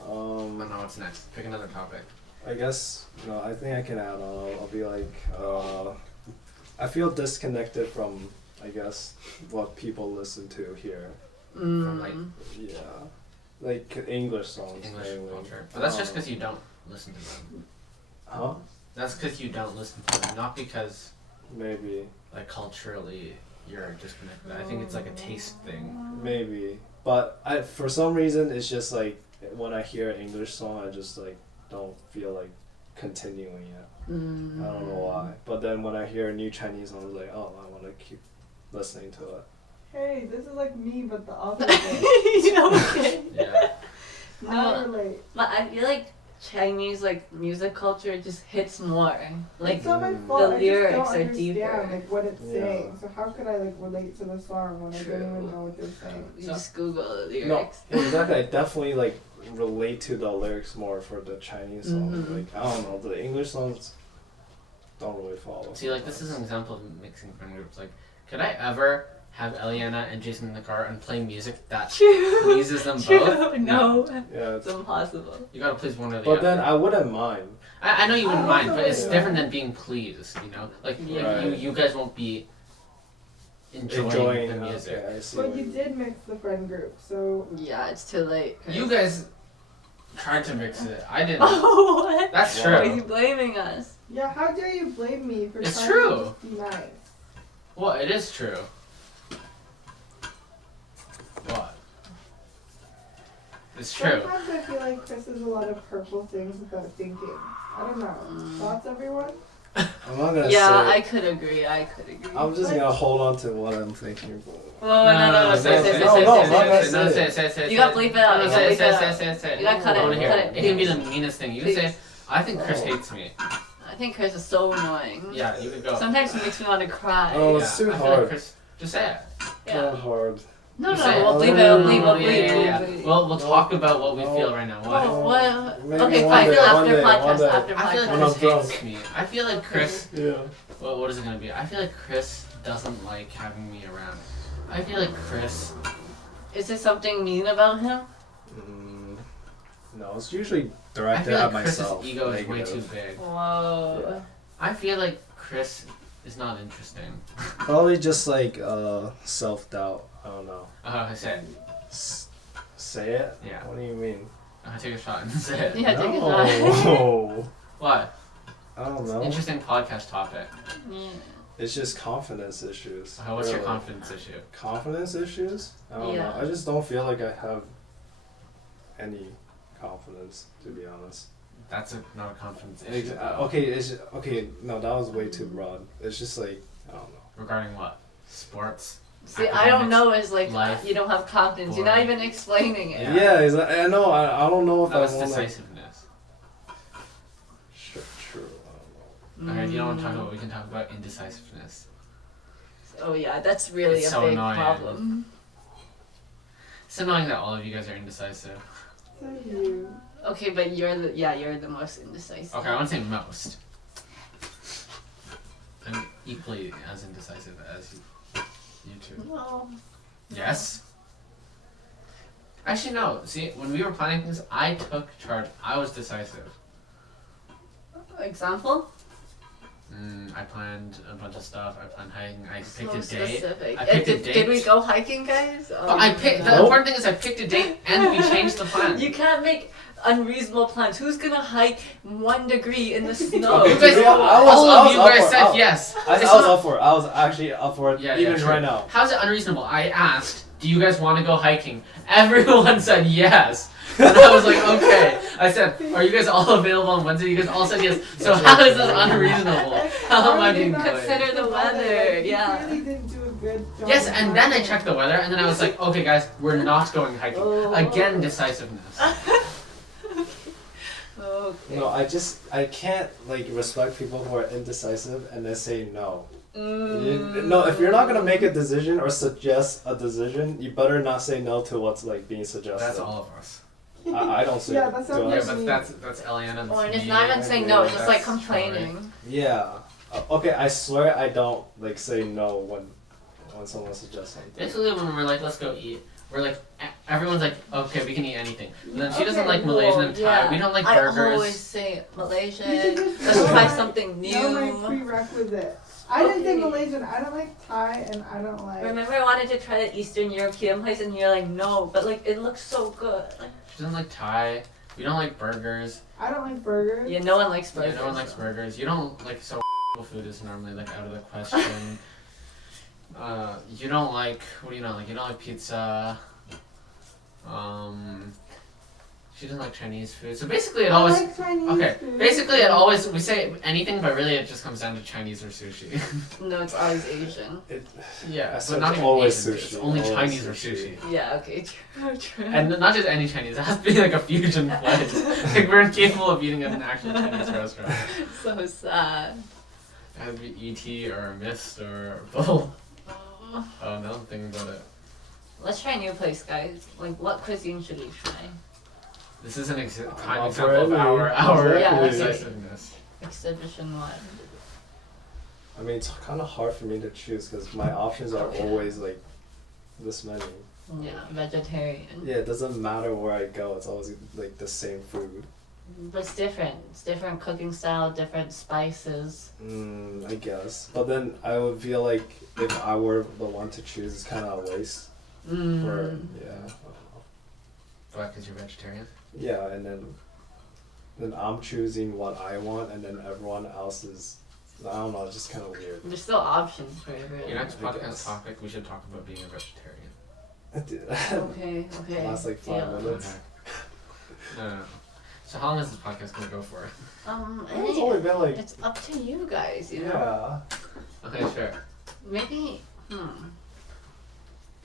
I don't know what's next. Pick another topic. I guess I think I can add on. I'll be like, I feel disconnected from, I guess, what people listen to here. From like Yeah, like English songs. English mainly. culture. But that's just because you don't listen to them. Huh? That's because you don't listen to them, not because Maybe. like culturally you're disconnected. I think it's like a taste thing. Maybe. But for some reason, it's just like when I hear an English song, I just like don't feel like continuing it. I don't know why. But then when I hear a new Chinese song, I'm like, oh, I want to keep listening to it. Hey, this is like me, but the opposite. Okay. Yeah. I No, relate. but I feel like Chinese like music culture just hits more. Like It's not my Mm. fault. the I just lyrics don't are understand deeper. like what it's Yeah. saying. So how could I like relate to the song when I don't even know what they're saying? you just Google the No, lyrics. exactly. I definitely like relate to the lyrics more for the Chinese songs. Mhm. Like I don't know, the English songs don't really follow. See, like this is an example of mixing friend groups. Like, could I ever have Eliana and Jason in the car and play music that True. pleases them True. both? No. Yeah, It's impossible. You gotta please one or the but other. then I wouldn't mind. I know you wouldn't I mind, but it's also- different than being pleased, you know? Like, Right. you guys won't be enjoying the music. Okay, I see. But what you did mix the friend group, so Yeah, it's too late. You guys tried to mix it. I didn't. Oh, what? That's Wow. true. Why are you blaming us? yeah. How dare you blame me for It's trying true. to just be nice? Well, it is true. What? It's true. Sometimes I feel like Chris is a lot of hurtful things without thinking. I don't know. Thoughts, everyone? I'm not gonna Yeah, say. I could agree. I'm just gonna hold on to what I'm thinking. Whoa, no, say say, it, say, no, say, no, say, I'm not say, gonna say. say it. You gotta bleep it out. No, You say gotta it, bleep it say out. it, say it, say it. You gotta cut I wanna it. hear Cut it. it. It can be the meanest thing. You Please. say, I think Chris Oh. hates me. I think Chris is so annoying. Yeah, you could go. Sometimes it makes me want to cry. Oh, Yeah, it's too I feel like hard. Chris, just say it. Yeah. Not hard. No, You say it. we'll bleep it. Oh, We'll bleep. We'll Yeah, yeah, bleep. yeah. We'll bleep. Well, we'll No. talk about what we No. feel right now. What? Oh, what? Maybe Okay, one fine. day, After one day, podcast. one day. After I feel like When podcast. I'm Chris drunk. hates me. I feel like Chris. Yeah. Well, what is it gonna be? I feel like Chris doesn't like having me around. I feel like Chris. Is there something mean about him? No, it's usually I directed feel at like Chris's myself. ego is way negative. too big. Whoa. I feel like Chris is not interesting. Probably just like self-doubt. I don't know. I say it. Say it? Yeah. What do you mean? Take a shot and say it. Yeah, take a shot. No. What? I don't know. Interesting podcast topic. Yeah. It's just confidence issues. What's your really. confidence issue? Confidence issues? I don't know. Yeah. I just don't feel like I have any confidence, to be honest. That's not a confidence issue. Okay, no, that was way too broad. It's just like, I don't know. Regarding what? Sports? See, I don't know. Is like Life, you don't have confidence. You're not boring. even explaining it. Yeah. Yeah, I know. I don't know if That was I want to. decisiveness. True. I don't know. Alright, you don't want to talk about, we can talk about indecisiveness. Oh yeah, that's really It's a so big annoying. problem. It's annoying that all of you guys are indecisive. So you. Okay, but you're the most indecisive. Okay, I want to say most. I'm equally as indecisive as you two. Well, Yes? Actually, no. See, when we were planning things, I took charge. I was decisive. example? I planned a bunch of stuff. I planned hiking. I So picked a date. specific. I picked a Did we date. go hiking, guys? But I picked. The Nope. important thing is I picked a date and we changed the plan. You can't make unreasonable plans. Who's gonna hike 1 degree in the snow? You guys, Yeah, I was- all I of was you up guys for- said I- yes. I It's was not- up for it. I was actually up for it, even true. right now. How's it unreasonable? I asked, do you guys want to go hiking? Everyone said yes. And I was like, okay. I said, are you guys all available on Wednesday? You guys all said yes. So how is this unreasonable? How am I being Not good? Consider the weather, You yeah. really didn't do a good job. Yes, of and then I planning. checked the weather, and then I was like, okay, guys, we're not going hiking. Oh. Again, decisiveness. Okay. No, I can't like respect people who are indecisive and then say no. No, if you're not gonna make a decision or suggest a decision, you better not say no to what's like being suggested. That's all of us. I don't say. Yeah, that sounds do I? Yeah, Yes, but me. that's Eliana. Or That's it's me. not even saying no, it's just like That's complaining. Yeah. Okay, I swear I don't like say no when someone suggests something. Basically, when we're like, let's go eat, we're like, everyone's like, okay, we can eat anything. And then she doesn't Okay, like Malaysian and Thai. Yeah. We don't like I burgers. always say Malaysian. You should just Let's know try my- something new. know my prerequisite. I didn't say Okay. Malaysian. I don't like Thai, and I don't like. Remember I wanted to try the Eastern European place and you're like, no, but like it looks so good. She doesn't like Thai. We don't like burgers. I don't like burgers. Yeah, no one likes burgers. Yeah, no one likes burgers. You don't like so food is normally like out of the question. You don't like what do you not like? You don't like pizza. She doesn't like Chinese food. So basically, it I always like Chinese okay. food. Basically, it always we say anything, but really it just comes down to Chinese or sushi. No, it's always Asian. Yeah, So but not it's even always Asian. It's sushi, only always Chinese or sushi. sushi. Yeah, okay, true. And not just any Chinese. It has to be like a fusion place. Like we're incapable of eating at an actual Chinese restaurant. So sad. It had to be ET or Mist or both. Oh, now I'm thinking about it. Let's try a new place, guys. Like, what cuisine should we try? This is an prime Not example of for our Yeah, okay. decisiveness. Exhibition 1. I mean, it's kind of hard for me to choose because my options are always like this many. Yeah, vegetarian. Yeah, it doesn't matter where I go. It's always like the same food. But it's different. It's different cooking style, different spices. I guess. But then I would feel like if I were the one to choose, it's kind of a waste. For, yeah. I don't know. Why? Because you're vegetarian? Yeah, and then I'm choosing what I want, and then everyone else is. I don't know. It's just kind of weird. There's still options for everyone. Your next I podcast guess. topic, we should talk about being a vegetarian. Okay. Last like 5 deal. minutes. No. So how long is this podcast gonna go for? It's only been like. It's up to you guys, you know? Yeah. Okay, sure. Maybe,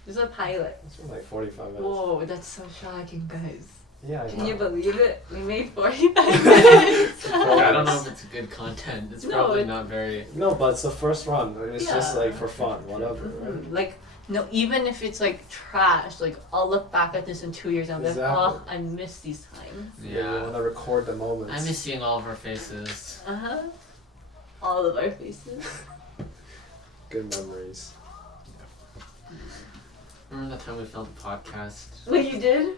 This is a pilot. It's been like 45 minutes. Whoa, that's so shocking, guys. Yeah, I Can know. you believe it? We made 45 minutes. I don't know if it's good content. It's No, probably it- not very. No, but it's the first run. It's just Yeah. like for fun, whatever. Right? Like, no, even if it's like trash, like I'll look back at this in 2 years and I'll be like, oh, I miss these times. You Yeah. want to record the moments. I miss seeing all of our faces. All of our faces. Good memories. Remember the time we filmed a podcast? Wait, you did?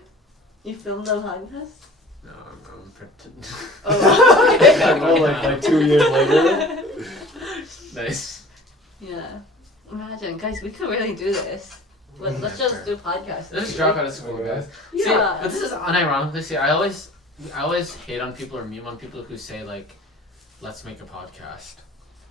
You filmed the podcast? No, I'm pretend. Oh, okay. Oh, like 2 years later. Nice. Yeah. Imagine, guys, we could really do this. Let's just do podcasts. Let's drop out of school, Okay. guys. Yeah. See, but this is unironically. See, I always hate on people or meme on people who say like, "Let's make a podcast."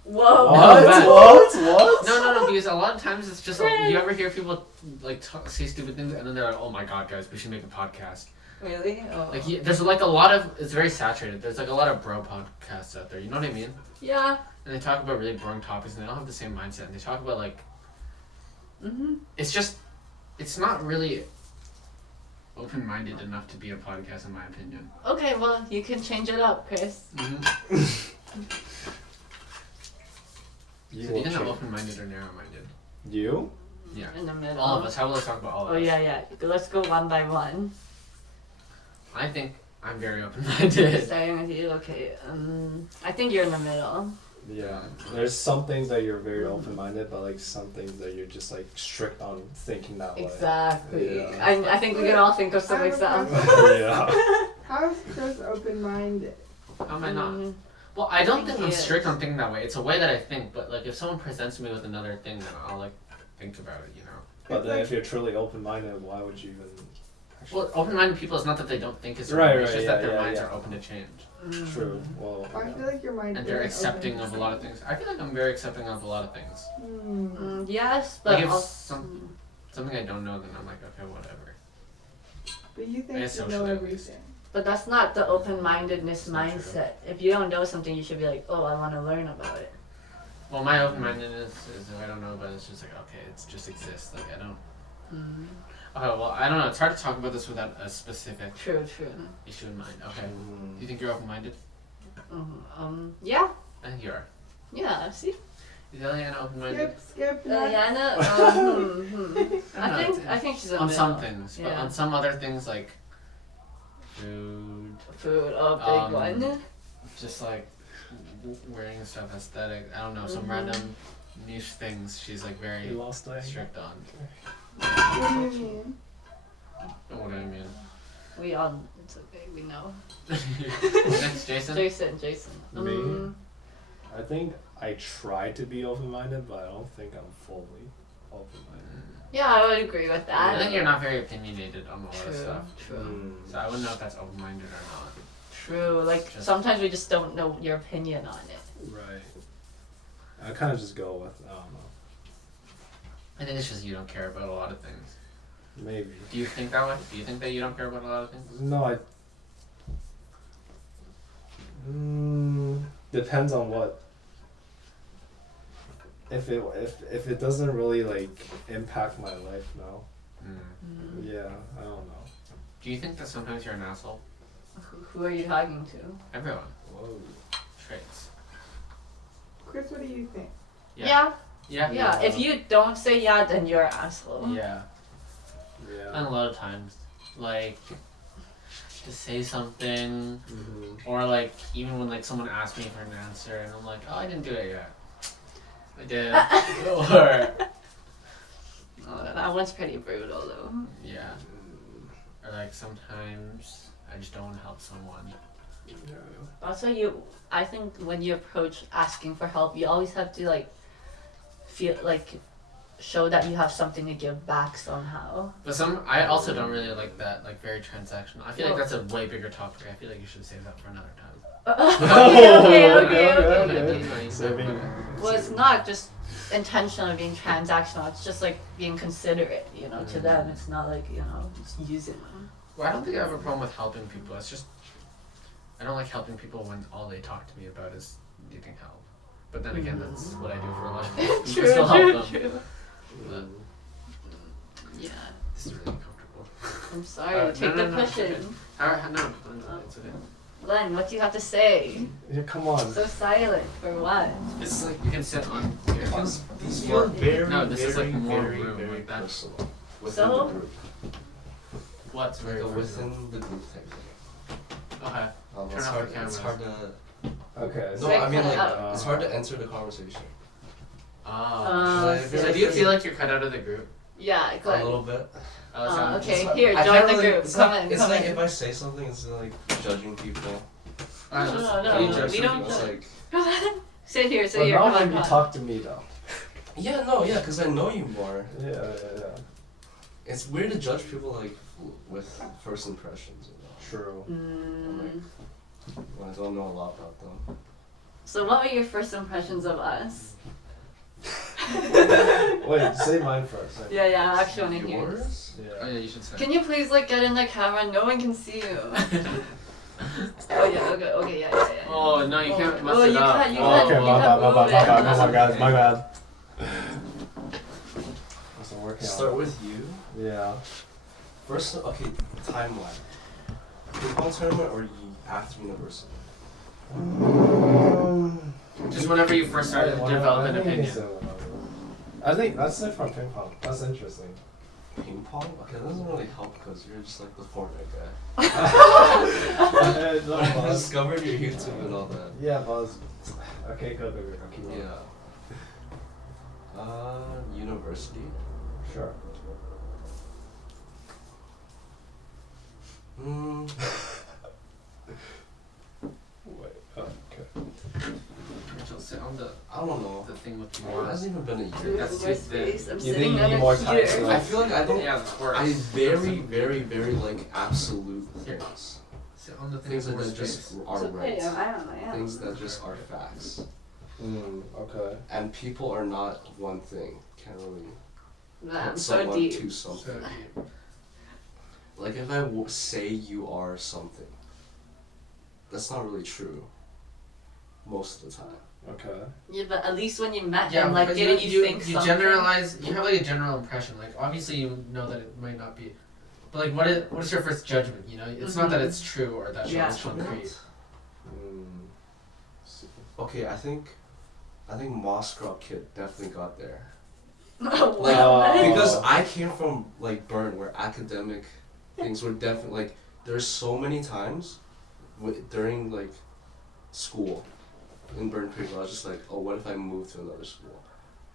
Whoa. What? bad. What? No, because a lot of times it's just like, you ever hear people like say stupid things and then they're like, "Oh my god, guys, we should make a podcast." Really? Oh. Like, there's like a lot of, it's very saturated. There's like a lot of bro podcasts out there. You know what I mean? Yeah. And they talk about really boring topics and they don't have the same mindset. And they talk about like, Mhm. it's not really open-minded enough to be a podcast, in my opinion. Okay, well, you can change it up, Chris. You So do will you think I'm change. open-minded or narrow-minded? You? Yeah. In the middle. All of us. How will I talk about all of Oh us? yeah. Let's go one by one. I think I'm very open-minded. Starting with you, okay. I think you're in the middle. Yeah. There's some things that you're very open-minded, but like some things that you're just like strict on thinking that way. Exactly. Yeah. I think we can all think of some I have a examples. question. Yeah. How is Chris open-minded? How am I not? Mm, Well, I don't I think think I'm he is. strict on thinking that way. It's a way that I think, but like if someone presents me with another thing, then I'll like think about it, you know. But then if you're truly open-minded, why would you even? Well, open-minded people is not that they don't think it's Right, wrong, it's right, just yeah, that their yeah, minds yeah. are open to change. True. Well. I feel like your mind And they're isn't accepting open of to a lot of things. I feel like I'm very accepting of a lot of things. yes, but Like if also, something I don't know, then I'm like, okay, whatever. But you I think guess you know socially at least. everything. but that's not the open-mindedness It's not true. mindset. If you don't know something, you should be like, oh, I want to learn about it. Well, my open-mindedness is if I don't know, but it's just like, okay, it just exists. Like I don't. Okay, well, I don't know. It's hard to talk about this without a specific True. issue in mind. Okay. Do you think you're open-minded? Yeah. I think you are. Yeah. See. Is Eliana open-minded? Skip, next. Eliana. don't know, I think she's a on middle. some things, but Yeah. on some other things like food, Food, a big one. just like wearing stuff aesthetic. I don't know, some random niche things. She's like very You lost that. strict on. What do you mean? know what I mean. We all. It's okay. We know. Next, Jason. Jason. Me? I think I try to be open-minded, but I don't think I'm fully open-minded. Yeah, I would agree with that. I think you're not very opinionated on a lot of stuff. True. So I wouldn't know if that's open-minded or not. True. Like sometimes we just don't know your opinion on it. Right. I kind of just go with, I don't know. I think it's just you don't care about a lot of things. Maybe. Do you think that way? Do you think that you don't care about a lot of things? No, depends on what. If it doesn't really like impact my life, no. Yeah, I don't know. Do you think that sometimes you're an asshole? Who are you talking to? Everyone. Whoa. Traits. Chris, what do you think? Yeah. Yeah. If you don't say yeah, then you're an asshole. Yeah. And a lot of times, like, to say something, or like even when like someone asks me for an answer and I'm like, oh, I didn't do it yet. I did. Or Oh, that one's pretty brutal though. yeah. Or like sometimes I just don't want to help someone. Also, I think when you approach asking for help, you always have to like feel like show that you have something to give back somehow. But I also don't really like that, like very transactional. I feel like that's a way bigger topic. I feel like you should save that for another time. Okay. Saving. Well, it's not just intentional being transactional. It's just like being considerate, you know, to them. It's not like, you know, just using them. Well, I don't think I have a problem with helping people. It's just I don't like helping people when all they talk to me about is needing help. But then again, that's what I do for a living. True, I still help true. them. But Yeah. this is really uncomfortable. I'm sorry. Take the cushion. No, it's okay. Glen, what do you have to say? Yeah, come on. So silent for what? It's like you can sit on here. These feel very, No, this very, is like more very, room, very like that. personal. Within So? the group. What's very Like a personal? within the group type thing. Okay. Turn It's off hard. the It's cameras. hard to. Okay. No, I mean like it's hard to enter the conversation. So do you feel like you're cut out of the group? Yeah, A Glen. little bit. Okay, It's not- here, I join can't the really- group. It's Come not- in, It's come like in. if I say something, it's like judging people. No, Can you judge we some don't people? It's judge. like Sit here, sit But here. not Come on, when you come on. talk to me though. yeah, because I know you more. Yeah. It's weird to judge people like with first impressions. You know? True. When I don't know a lot about them. So what were your first impressions of us? Wait, say mine first. Yeah, I actually want to hear. Yours? Oh Yeah. yeah, you should say. Can you please like get in the camera? No one can see you. Oh yeah, okay, yeah. Oh no, you can't mess Oh, it you up. can't, you Oh, can't, Okay, you my can't bad, move it. my bad, my bad. I'm working on Start it. with you. Yeah. First, okay, timeline. Ping-pong tournament or after university? Just whenever you first started to develop an opinion. I think that's it from ping pong. That's interesting. Ping pong? Okay, that doesn't really help because you're just like the Fortnite guy. I discovered your YouTube and all that. Yeah, Buzz. Okay, go. Keep on. Yeah. University. Sure. Wait. Okay. Rachel, sit on the I don't know. thing with It more. hasn't even been a Dude, year. That's more too thick. space. I'm You sitting think you on need a more time computer. to- I feel like I don't. Yeah, of course. I very, very, very like absolute Here. things. Sit on the thing Things with that more just space. are right. I am. Things that just are facts. Okay. And people are not one thing. Can't really I'm put so someone deep. to something. Like if I say you are something, that's not really true. Most of the time. Okay. Yeah, but at least when you met Yeah, him, like, but didn't you think you something? generalize. You have like a general impression. Like obviously you know that it might not be, but like what is your first judgment? You know, it's not that it's true or that Yeah. it's concrete. Okay, I think Moss Scrub Kid definitely got there. Well, Because I came from like Bern, where academic things were definitely like. There's so many times, during like school, in Bern Creek, where I was just like, oh, what if I moved to another school?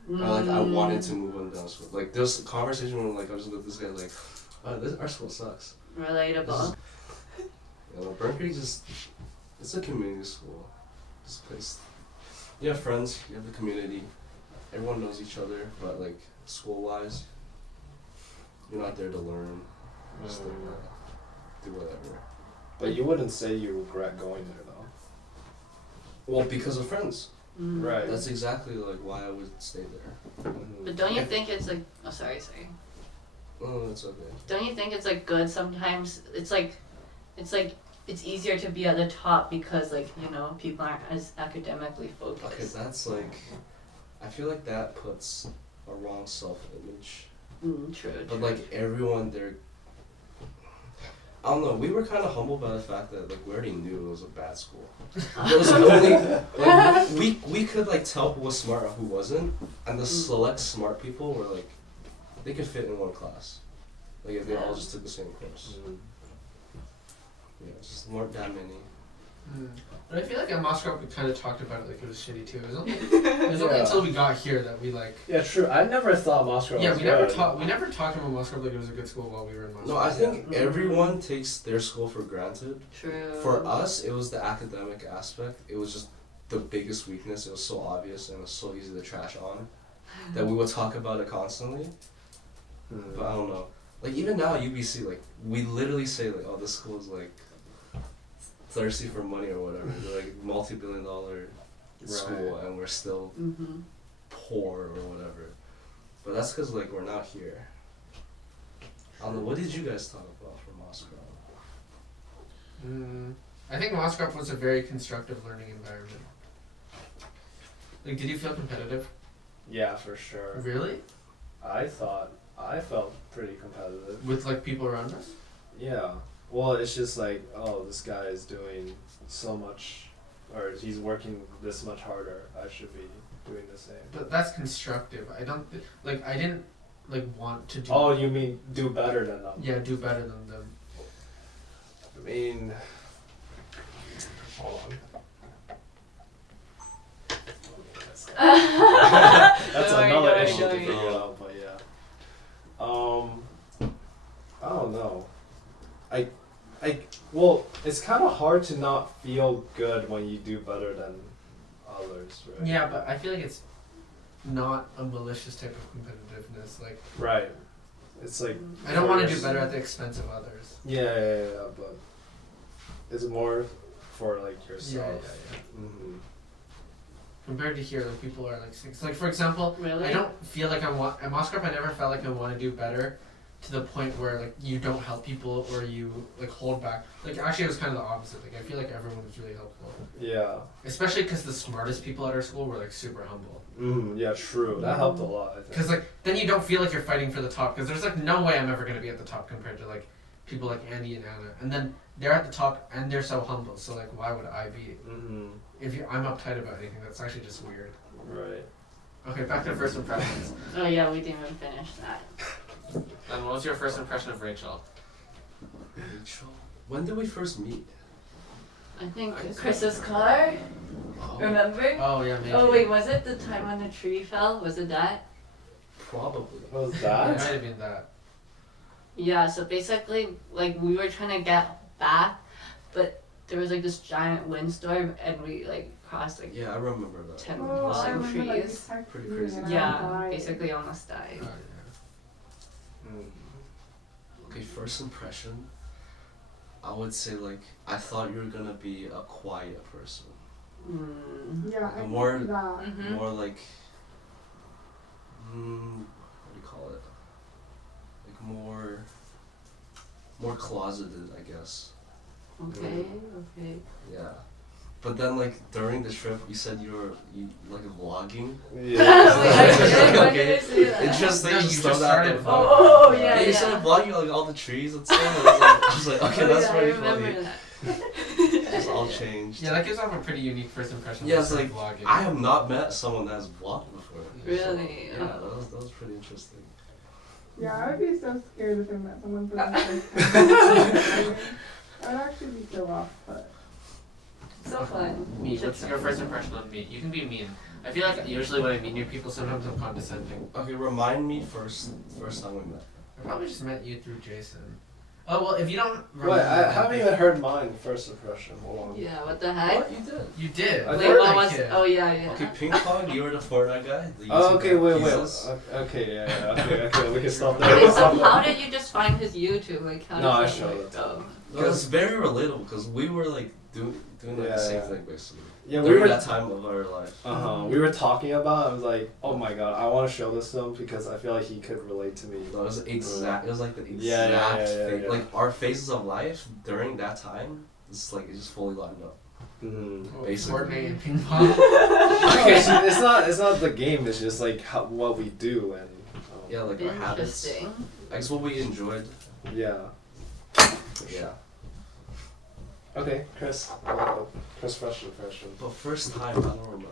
Or like I wanted to move on down school. Like there's a conversation where like I was with this guy like, Our school sucks. Relatable. Burn Creek it's a community school. This place, you have friends, you have the community, everyone knows each other, but like school-wise, you're not there to learn, just like, do whatever. But you wouldn't say you regret going there though. Well, because of friends. Right. That's exactly like why I would stay there. But don't you think it's like, oh sorry. Oh, it's okay. Don't you think it's like good sometimes? It's easier to be at the top because like, you know, people aren't as academically focused. Okay, that's like, I feel like that puts a wrong self-image. True. But like everyone there, I don't know. We were kind of humbled by the fact that like we already knew it was a bad school. It was only like we could like tell who was smart and who wasn't, and the select smart people were like, they could fit in one class, like if they all just took the same course. Yeah, just weren't that many. But I feel like at Moscow we kind of talked about it like it was shitty too. It was only until we got here that we like. Yeah, true. I never thought Moscow was we good. never talked about Moscow like it was a good school while we were in Moscow. No, I think everyone takes their school for granted. True. For us, it was the academic aspect. It was just the biggest weakness. It was so obvious and it was so easy to trash on that we would talk about it constantly. But I don't know. Like even now, UBC, like we literally say like, oh, this school is like thirsty for money or whatever. They're like multi-billion-dollar school, and we're still poor or whatever. But that's because like we're not here. I don't know. What did you guys talk about for Moscow? I think Moscow was a very constructive learning environment. Like, did you feel competitive? Yeah, for sure. Really? I felt pretty competitive. With like people around us? Yeah. Well, it's just like, oh, this guy is doing so much, or he's working this much harder. I should be doing the same. But that's constructive. I didn't want to do. Oh, you mean do better than them? Yeah, do better than them. I mean, hold on. That's another issue to figure out, but yeah. I don't know. Well, it's kind of hard to not feel good when you do better than others, right? Yeah, but I feel like it's not a malicious type of competitiveness. Like, right. It's like I don't want to do better at the expense of others. Yeah, but it's more for like yourself. Yeah. Mm-hmm. Compared to here, like people are like six. Like for example, Really? I don't feel like at Moscow. I never felt like I want to do better, to the point where like you don't help people or you like hold back. Like actually, it was kind of the opposite. Like I feel like everyone was really helpful. Yeah. Especially because the smartest people at our school were like super humble. Yeah, true. That helped a lot, I think. Because like then you don't feel like you're fighting for the top. Because there's like no way I'm ever gonna be at the top compared to like people like Andy and Anna. And then they're at the top and they're so humble. So like why would I be? If I'm uptight about anything, that's actually just weird. Right. Okay, back to first impressions. Oh yeah, we didn't even finish that. And what was your first impression of Rachel? Rachel? When did we first meet? I think Chris's car. Oh, Remember? Oh yeah, maybe. Oh wait, was it the time when the tree fell? Was it that? probably. What was Yeah, it that? might have been that. Yeah, so basically, like, we were trying to get back, but there was, like, this giant windstorm, and we, like, crossed, like, Yeah, I remember that. 10 Oh, I falling remember, like, you trees. texted Pretty me crazy. and I Yeah, died. basically almost died. Oh, Okay, first impression. I would say like I thought you were gonna be a quiet person, Yeah, I More- can see that. Mm-hmm. more like, what do you call it? Like more closeted, I guess. Okay. Yeah. But then like during the trip, you said you like vlogging. Wait, Yeah. I did? When Okay. did I say that? Interesting. No, you just just throw that out started there. Oh, yeah, Yeah, you yeah. started vlogging like all the trees and stuff. And I was like, okay, Oh, that's yeah, pretty I remember funny. that. It's all changed. Yeah, that gives off a pretty unique first impression. Yeah, of it's like vlogging. I have not met someone that has vlogged before. Really? So, yeah, that was pretty interesting. Yeah, I would be so scared if I met someone for the first time. I'd actually be so off, but So fun. Me, what's your first impression on me? You can be mean. I feel like usually when I meet new people, sometimes I'm condescending. Okay, remind me first time we met. probably just met you through Jason. Oh well, if you don't. Wait, I haven't even heard mine. First impression. Hold on. Yeah, what the heck? What you did? You did. I Wait, Fortnite what was? kid. Oh yeah. Okay, ping pong. You were the Fortnite guy. The Oh, okay, YouTube guy, wait. Jesus. Okay, yeah. Okay, we can stop there. Wait, so Stop how there. did you just find his YouTube? Like, how No, I did that showed work? it to Oh. It was very relatable because we were like doing like Yeah, the same yeah. thing basically. Yeah, we During were. that time of our life. We were talking about. I was like, oh my god, I want to show this to him because I feel like he could relate to me. It was exact. It was like the exact Yeah, thing. yeah. Like our phases of life during that time. It's like it just fully lined up. Mm-hmm. Basically. Fortnite and ping pong. Okay, so it's not the game. It's just like what we do and. Yeah, like our habits. Interesting. I guess what we enjoyed. Yeah. Yeah. Okay, Chris. Chris, first impression. But first time, I don't remember.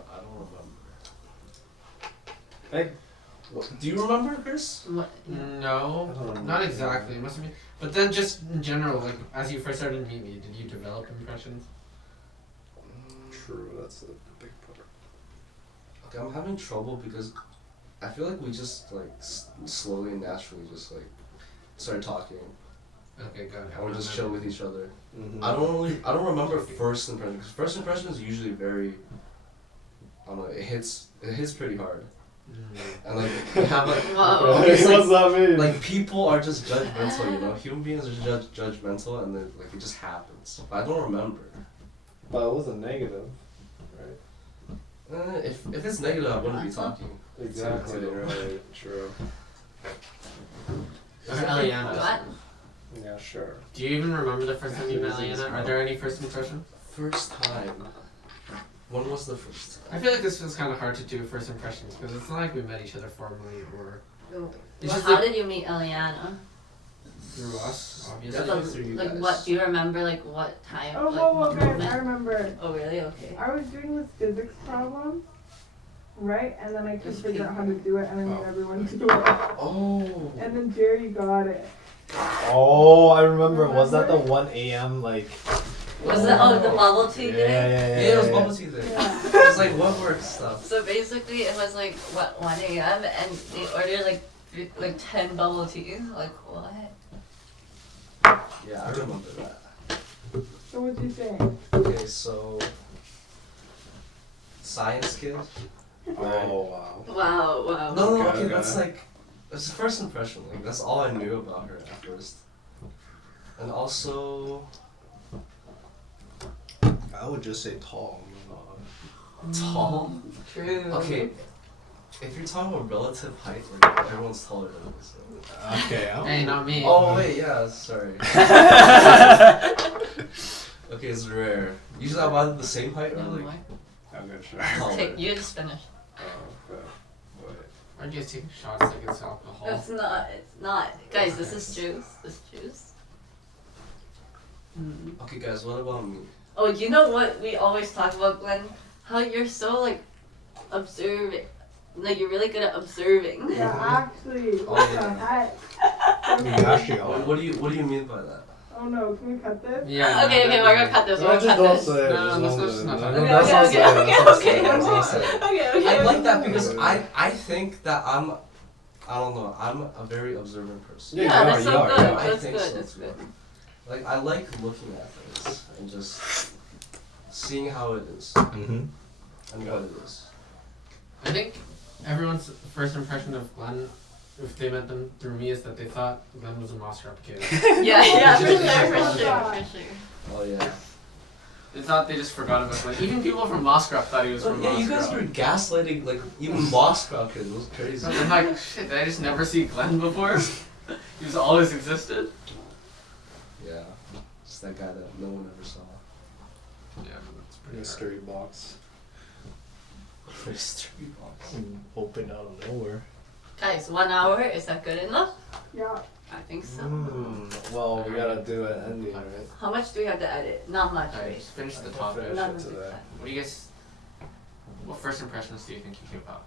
Hey. Do you remember, Chris? What? I No, don't remember. not exactly. It must have been. But then, just in general, like as you first started meeting me, did you develop impressions? True, that's a big part. Okay, I'm having trouble because I feel like we just like slowly and naturally just like started talking Okay, good. and we just chill with each other. Mm-hmm. I don't remember first impression because first impression is usually very. I don't know. It hits pretty hard and like you have like. Whoa. It's What's like, that mean? like people are just judgmental, you know. Human beings are judgmental, and then like it just happens. But I don't remember. But it wasn't negative, right? If it's negative, I wouldn't be talking. Exactly. To- Right. True. Okay, Eliana. What? Yeah. Sure. Do you even remember the first time you met Eliana? Are there any first impressions? First time. When was the first I time? feel like this feels kind of hard to do first impressions because it's not like we met each other formally or Well, It's just how like- did you meet Eliana? through us, obviously. Definitely through you Like, guys. what? Do you remember, like, what time? Oh, like, whoa, what guys, I moment? remember. Oh, really? Okay. I was doing this physics problem, right? And then I couldn't Just figure out how to do it, and I made Oh. everyone do it. Oh. And then Jerry got it. Oh, I remember. Was that the 1 a.m. like? Was that, the bubble tea Yeah, thing? Yeah, it was bubble tea there. Yeah. It was like what work stuff. So basically, it was like, what, 1 a.m. and they ordered like 10 bubble teas. Like, what? Yeah, I remember that. So what'd you say? Okay, so science kid. Oh wow. Wow, wow. No, Okay, okay, okay. that's like that's the first impression. Like that's all I knew about her at first. And also I would just say tall. tall. True. Okay, if you're talking about relative height, like everyone's taller than me. So. Okay. Hey, not me. Oh wait, yeah, sorry. Okay, it's rare. Usually I'm either the same height or No like more. I'm gonna try. taller. Take, you just finished. Okay. Wait. Aren't you guys taking shots like it's alcohol? It's not. It's not. Guys, this is juice. This juice. Mm. Okay, guys, what about me? Oh, you know what we always talk about, Glenn? How you're so like observing. Like you're really good at observing. Yeah, actually, Oh, what the yeah. heck? Actually, What do you mean by that? Oh no, can we cut this? Yeah. Okay, no, we're gonna cut this. We're No, gonna just cut don't this. say it. No, just let's don't just say it. not No, talk no, about that's it. not Okay, say it, okay, that's not say okay, it, that's not okay. say it. Okay, okay. I like that because I think that I don't know, I'm a very observant person. Yeah, Yeah, you that's are, so you are, good. you are. I That's think good. so That's too. good. Like I like looking at things and just seeing how it is Mm-hmm. and what it is. I think everyone's first impression of Glen, if they met them through me, is that they thought Glen was a Moscrop kid. Yeah, for Just- sure. Oh yeah. They thought they just forgot about Glen. Even people from Moscrop thought he was from Yeah, Moscrop. you guys were gaslighting like even Moscow kids. It was crazy. I'm like, shit, did I just never see Glen before? He's always existed? Yeah. Just that guy that no one ever saw. Yeah, that's pretty hard. Mystery box. Mystery box. Open out of nowhere. Guys, 1 hour, is that good enough? Yeah. I think so. Well, we gotta do an ending, right? How much do we have to edit? Not much, Alright, right? just finish the I topic. finish Not it much. today. What do you guys... What first impressions do you think you give out?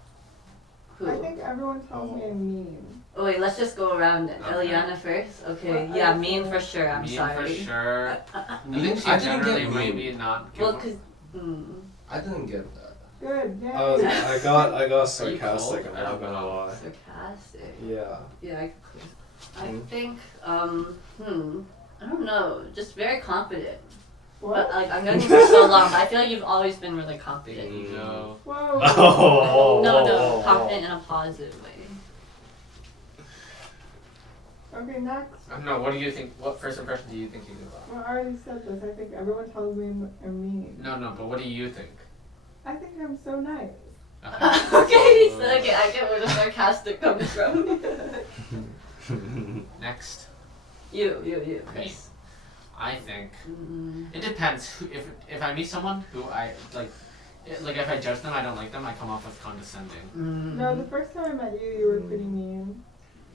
Who? I think everyone tells me I'm mean. Oh, wait, let's just go around then. Okay. Eliana first? Okay, Well, yeah, I- mean for sure, I'm Mean sorry. for sure. I think she I didn't generally get might mean. be not give Well, up. cause, I didn't get that. Good, yay. I got Are you sarcastic. cold? I'm not gonna lie. sarcastic. Yeah. Yeah, I could. I think, I don't know, just very confident. But like I've known you for so long, but I feel like you've always been really confident. No. Whoa. Oh. No, confident in a positive way. Okay, next. I don't know. What do you think? What first impression do you think you give off? Well, I already said this. I think everyone tells me I'm mean. No, but what do you think? I think I'm so nice. Okay, so okay, I get where the sarcastic comes from. Next. You, Chris. I think it depends. If I meet someone who I like if I judge them, I don't like them, I come off as condescending. No, the first time I met you, you were pretty mean.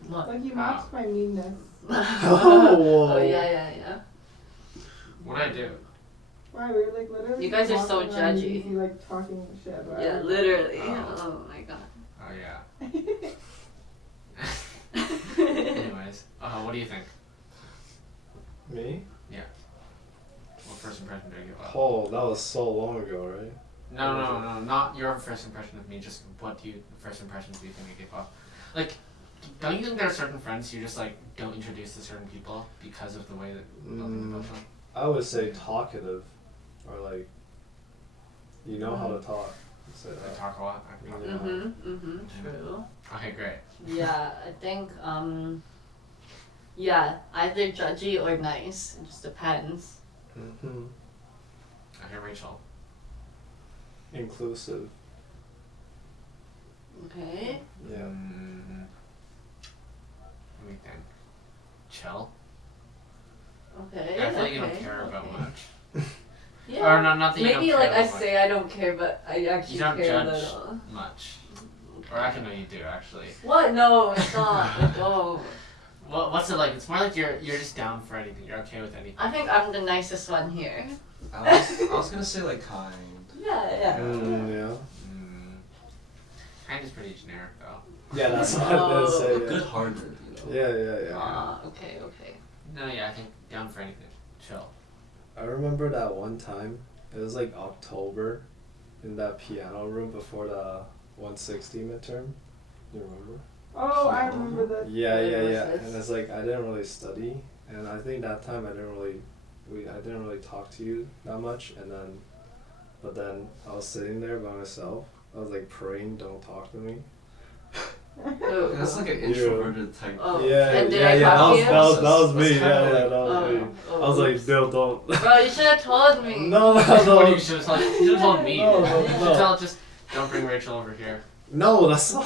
What? Like you matched my meanness. Oh yeah. What did I do? Wow, we were like literally. You guys are so walking around judgy. easy, like talking shit about. Yeah, everything. literally. Oh. Oh my god. Oh yeah. Anyways, what do you think? Me? What first impression do I give off? Oh, that was so long ago, right? No, not your first impression of me. Just first impressions do you think I gave off? Like, don't you think there are certain friends you just like don't introduce to certain people because of the way that you know things about them? I would say talkative, or like, you know how to talk. Say I that. talk a lot. I can talk a lot. True. Okay, great. Yeah, I think, yeah, either judgy or nice. It just depends. Mm-hmm. Okay, Rachel. Inclusive. Okay. Yeah. Let me think. Chill. Okay. I feel like you don't okay, care about okay. much. Yeah. Or no, not that you don't Maybe care like I about say I don't care, but I actually You don't care a judge little. much. Or actually, no, you do actually. What? No, stop. Don't. What's it like? It's more like you're just down for anything. You're okay with anything. I think I'm the nicest one here. I was gonna say like kind. Yeah. Yeah. Kind is pretty generic though. Yeah, that's what I did say. Yeah. Good-hearted, you know. Yeah. Okay. No, yeah, I think down for anything. Chill. I remember that one time. It was like October, in that piano room before the 160 midterm. You remember? Oh, I remember that. Yeah. What's this? And it's like I didn't really study, and I think that time I didn't really talk to you that much, but then I was sitting there by myself. I was like praying, don't talk to me. Ooh. That's like an introverted type. Oh. Yeah, And did yeah, I yeah. talk to you? That was me. That's Yeah, kinda that was me. Oh, I was like, oops. no, don't. Bro, you should have told me. No. What you should have told me. No. You should tell just don't bring Rachel over here. No, that's not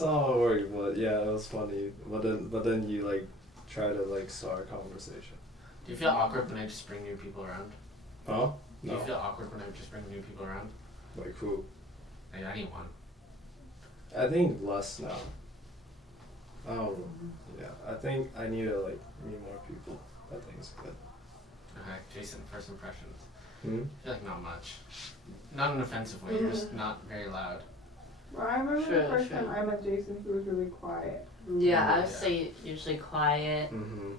how it worked. But yeah, it was funny. But then you like try to like start a conversation. Do you feel awkward when I just bring new people around? Huh? Do you No. feel awkward when I just bring new people around? Like who? Like anyone. I think less now. Yeah. I think I need to like meet more people. I think it's good. Okay, Jason, first impressions. I Hmm? feel like not much. Not in an offensive way, you're just not very loud. Well, I remember Sure, the first sure. time I met Jason, he was really quiet. Yeah, I would say usually quiet. Mm-hmm.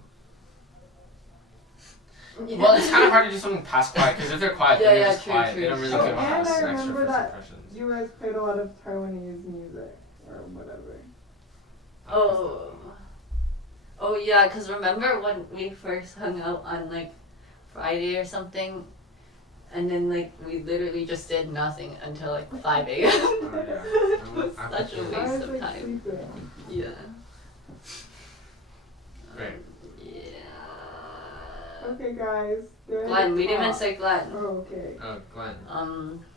Well, it's kind of hard to do something past quiet, because if they're quiet, then Yeah, they're just true, quiet. true. They don't really Oh, give and us I extra remember first that impressions. you guys played a lot of Taiwanese music or whatever. Oh yeah, cause remember when we first hung out on like Friday or something, and then like we literally just did nothing until like 5 a.m. Oh, yeah. It's I'm such a cool. I waste was of like time. sleeping. Yeah. Great. Yeah. Okay, guys. Go ahead Glen, and we didn't even talk. say Glen. Oh, okay. Oh, Glenn.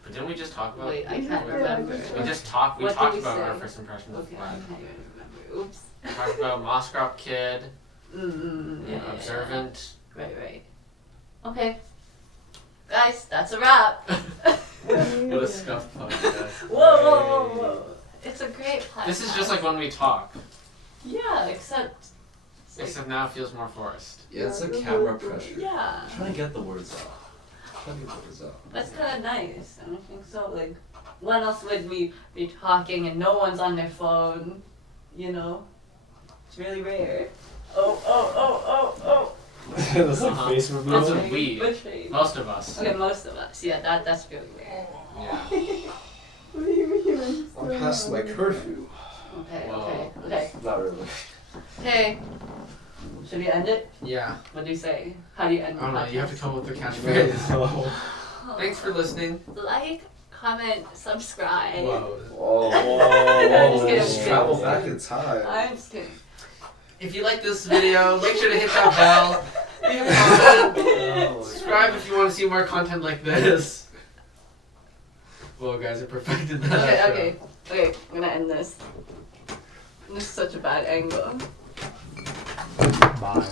But didn't we just talk about... wait, I We can't did, I remember. just- We just talked. We What did talked we about say? our first impressions of Okay, I Glenn. can't even remember. Oops. We talked about Moscrop Kid, Yeah. Observant. Right. Okay. Guys, that's a wrap. What a scuff podcast. Whoa. It's a great podcast. This is just like when we talk, Yeah, except. It's like, except now it feels more forced. Yeah, it's like camera pressure. yeah. Trying to get the words out. That's kind of nice. I don't think so. Like, when else would we be talking and no one's on their phone? You know? It's really rare. Oh. That's like face That's reveal. what we, Betrayed. most of us. Okay, most of us. Yeah, that's really rare. Yeah. What do you mean? I'm past my curfew. Okay. Not really. Okay. Should we end it? Yeah. What do you say? How do you end I the don't know. You have to podcast? come up with a catchphrase. Oh. Thanks for listening. Like, comment, subscribe. Whoa. Oh, I'm just kidding, I'm just kidding. travel back in time. I'm just kidding. If you like this video, make sure to hit that bell. Leave a comment. Subscribe if you want to see more content like this. Whoa, guys, I perfected that. Okay, I'm gonna end this. This is such a bad angle. Bye.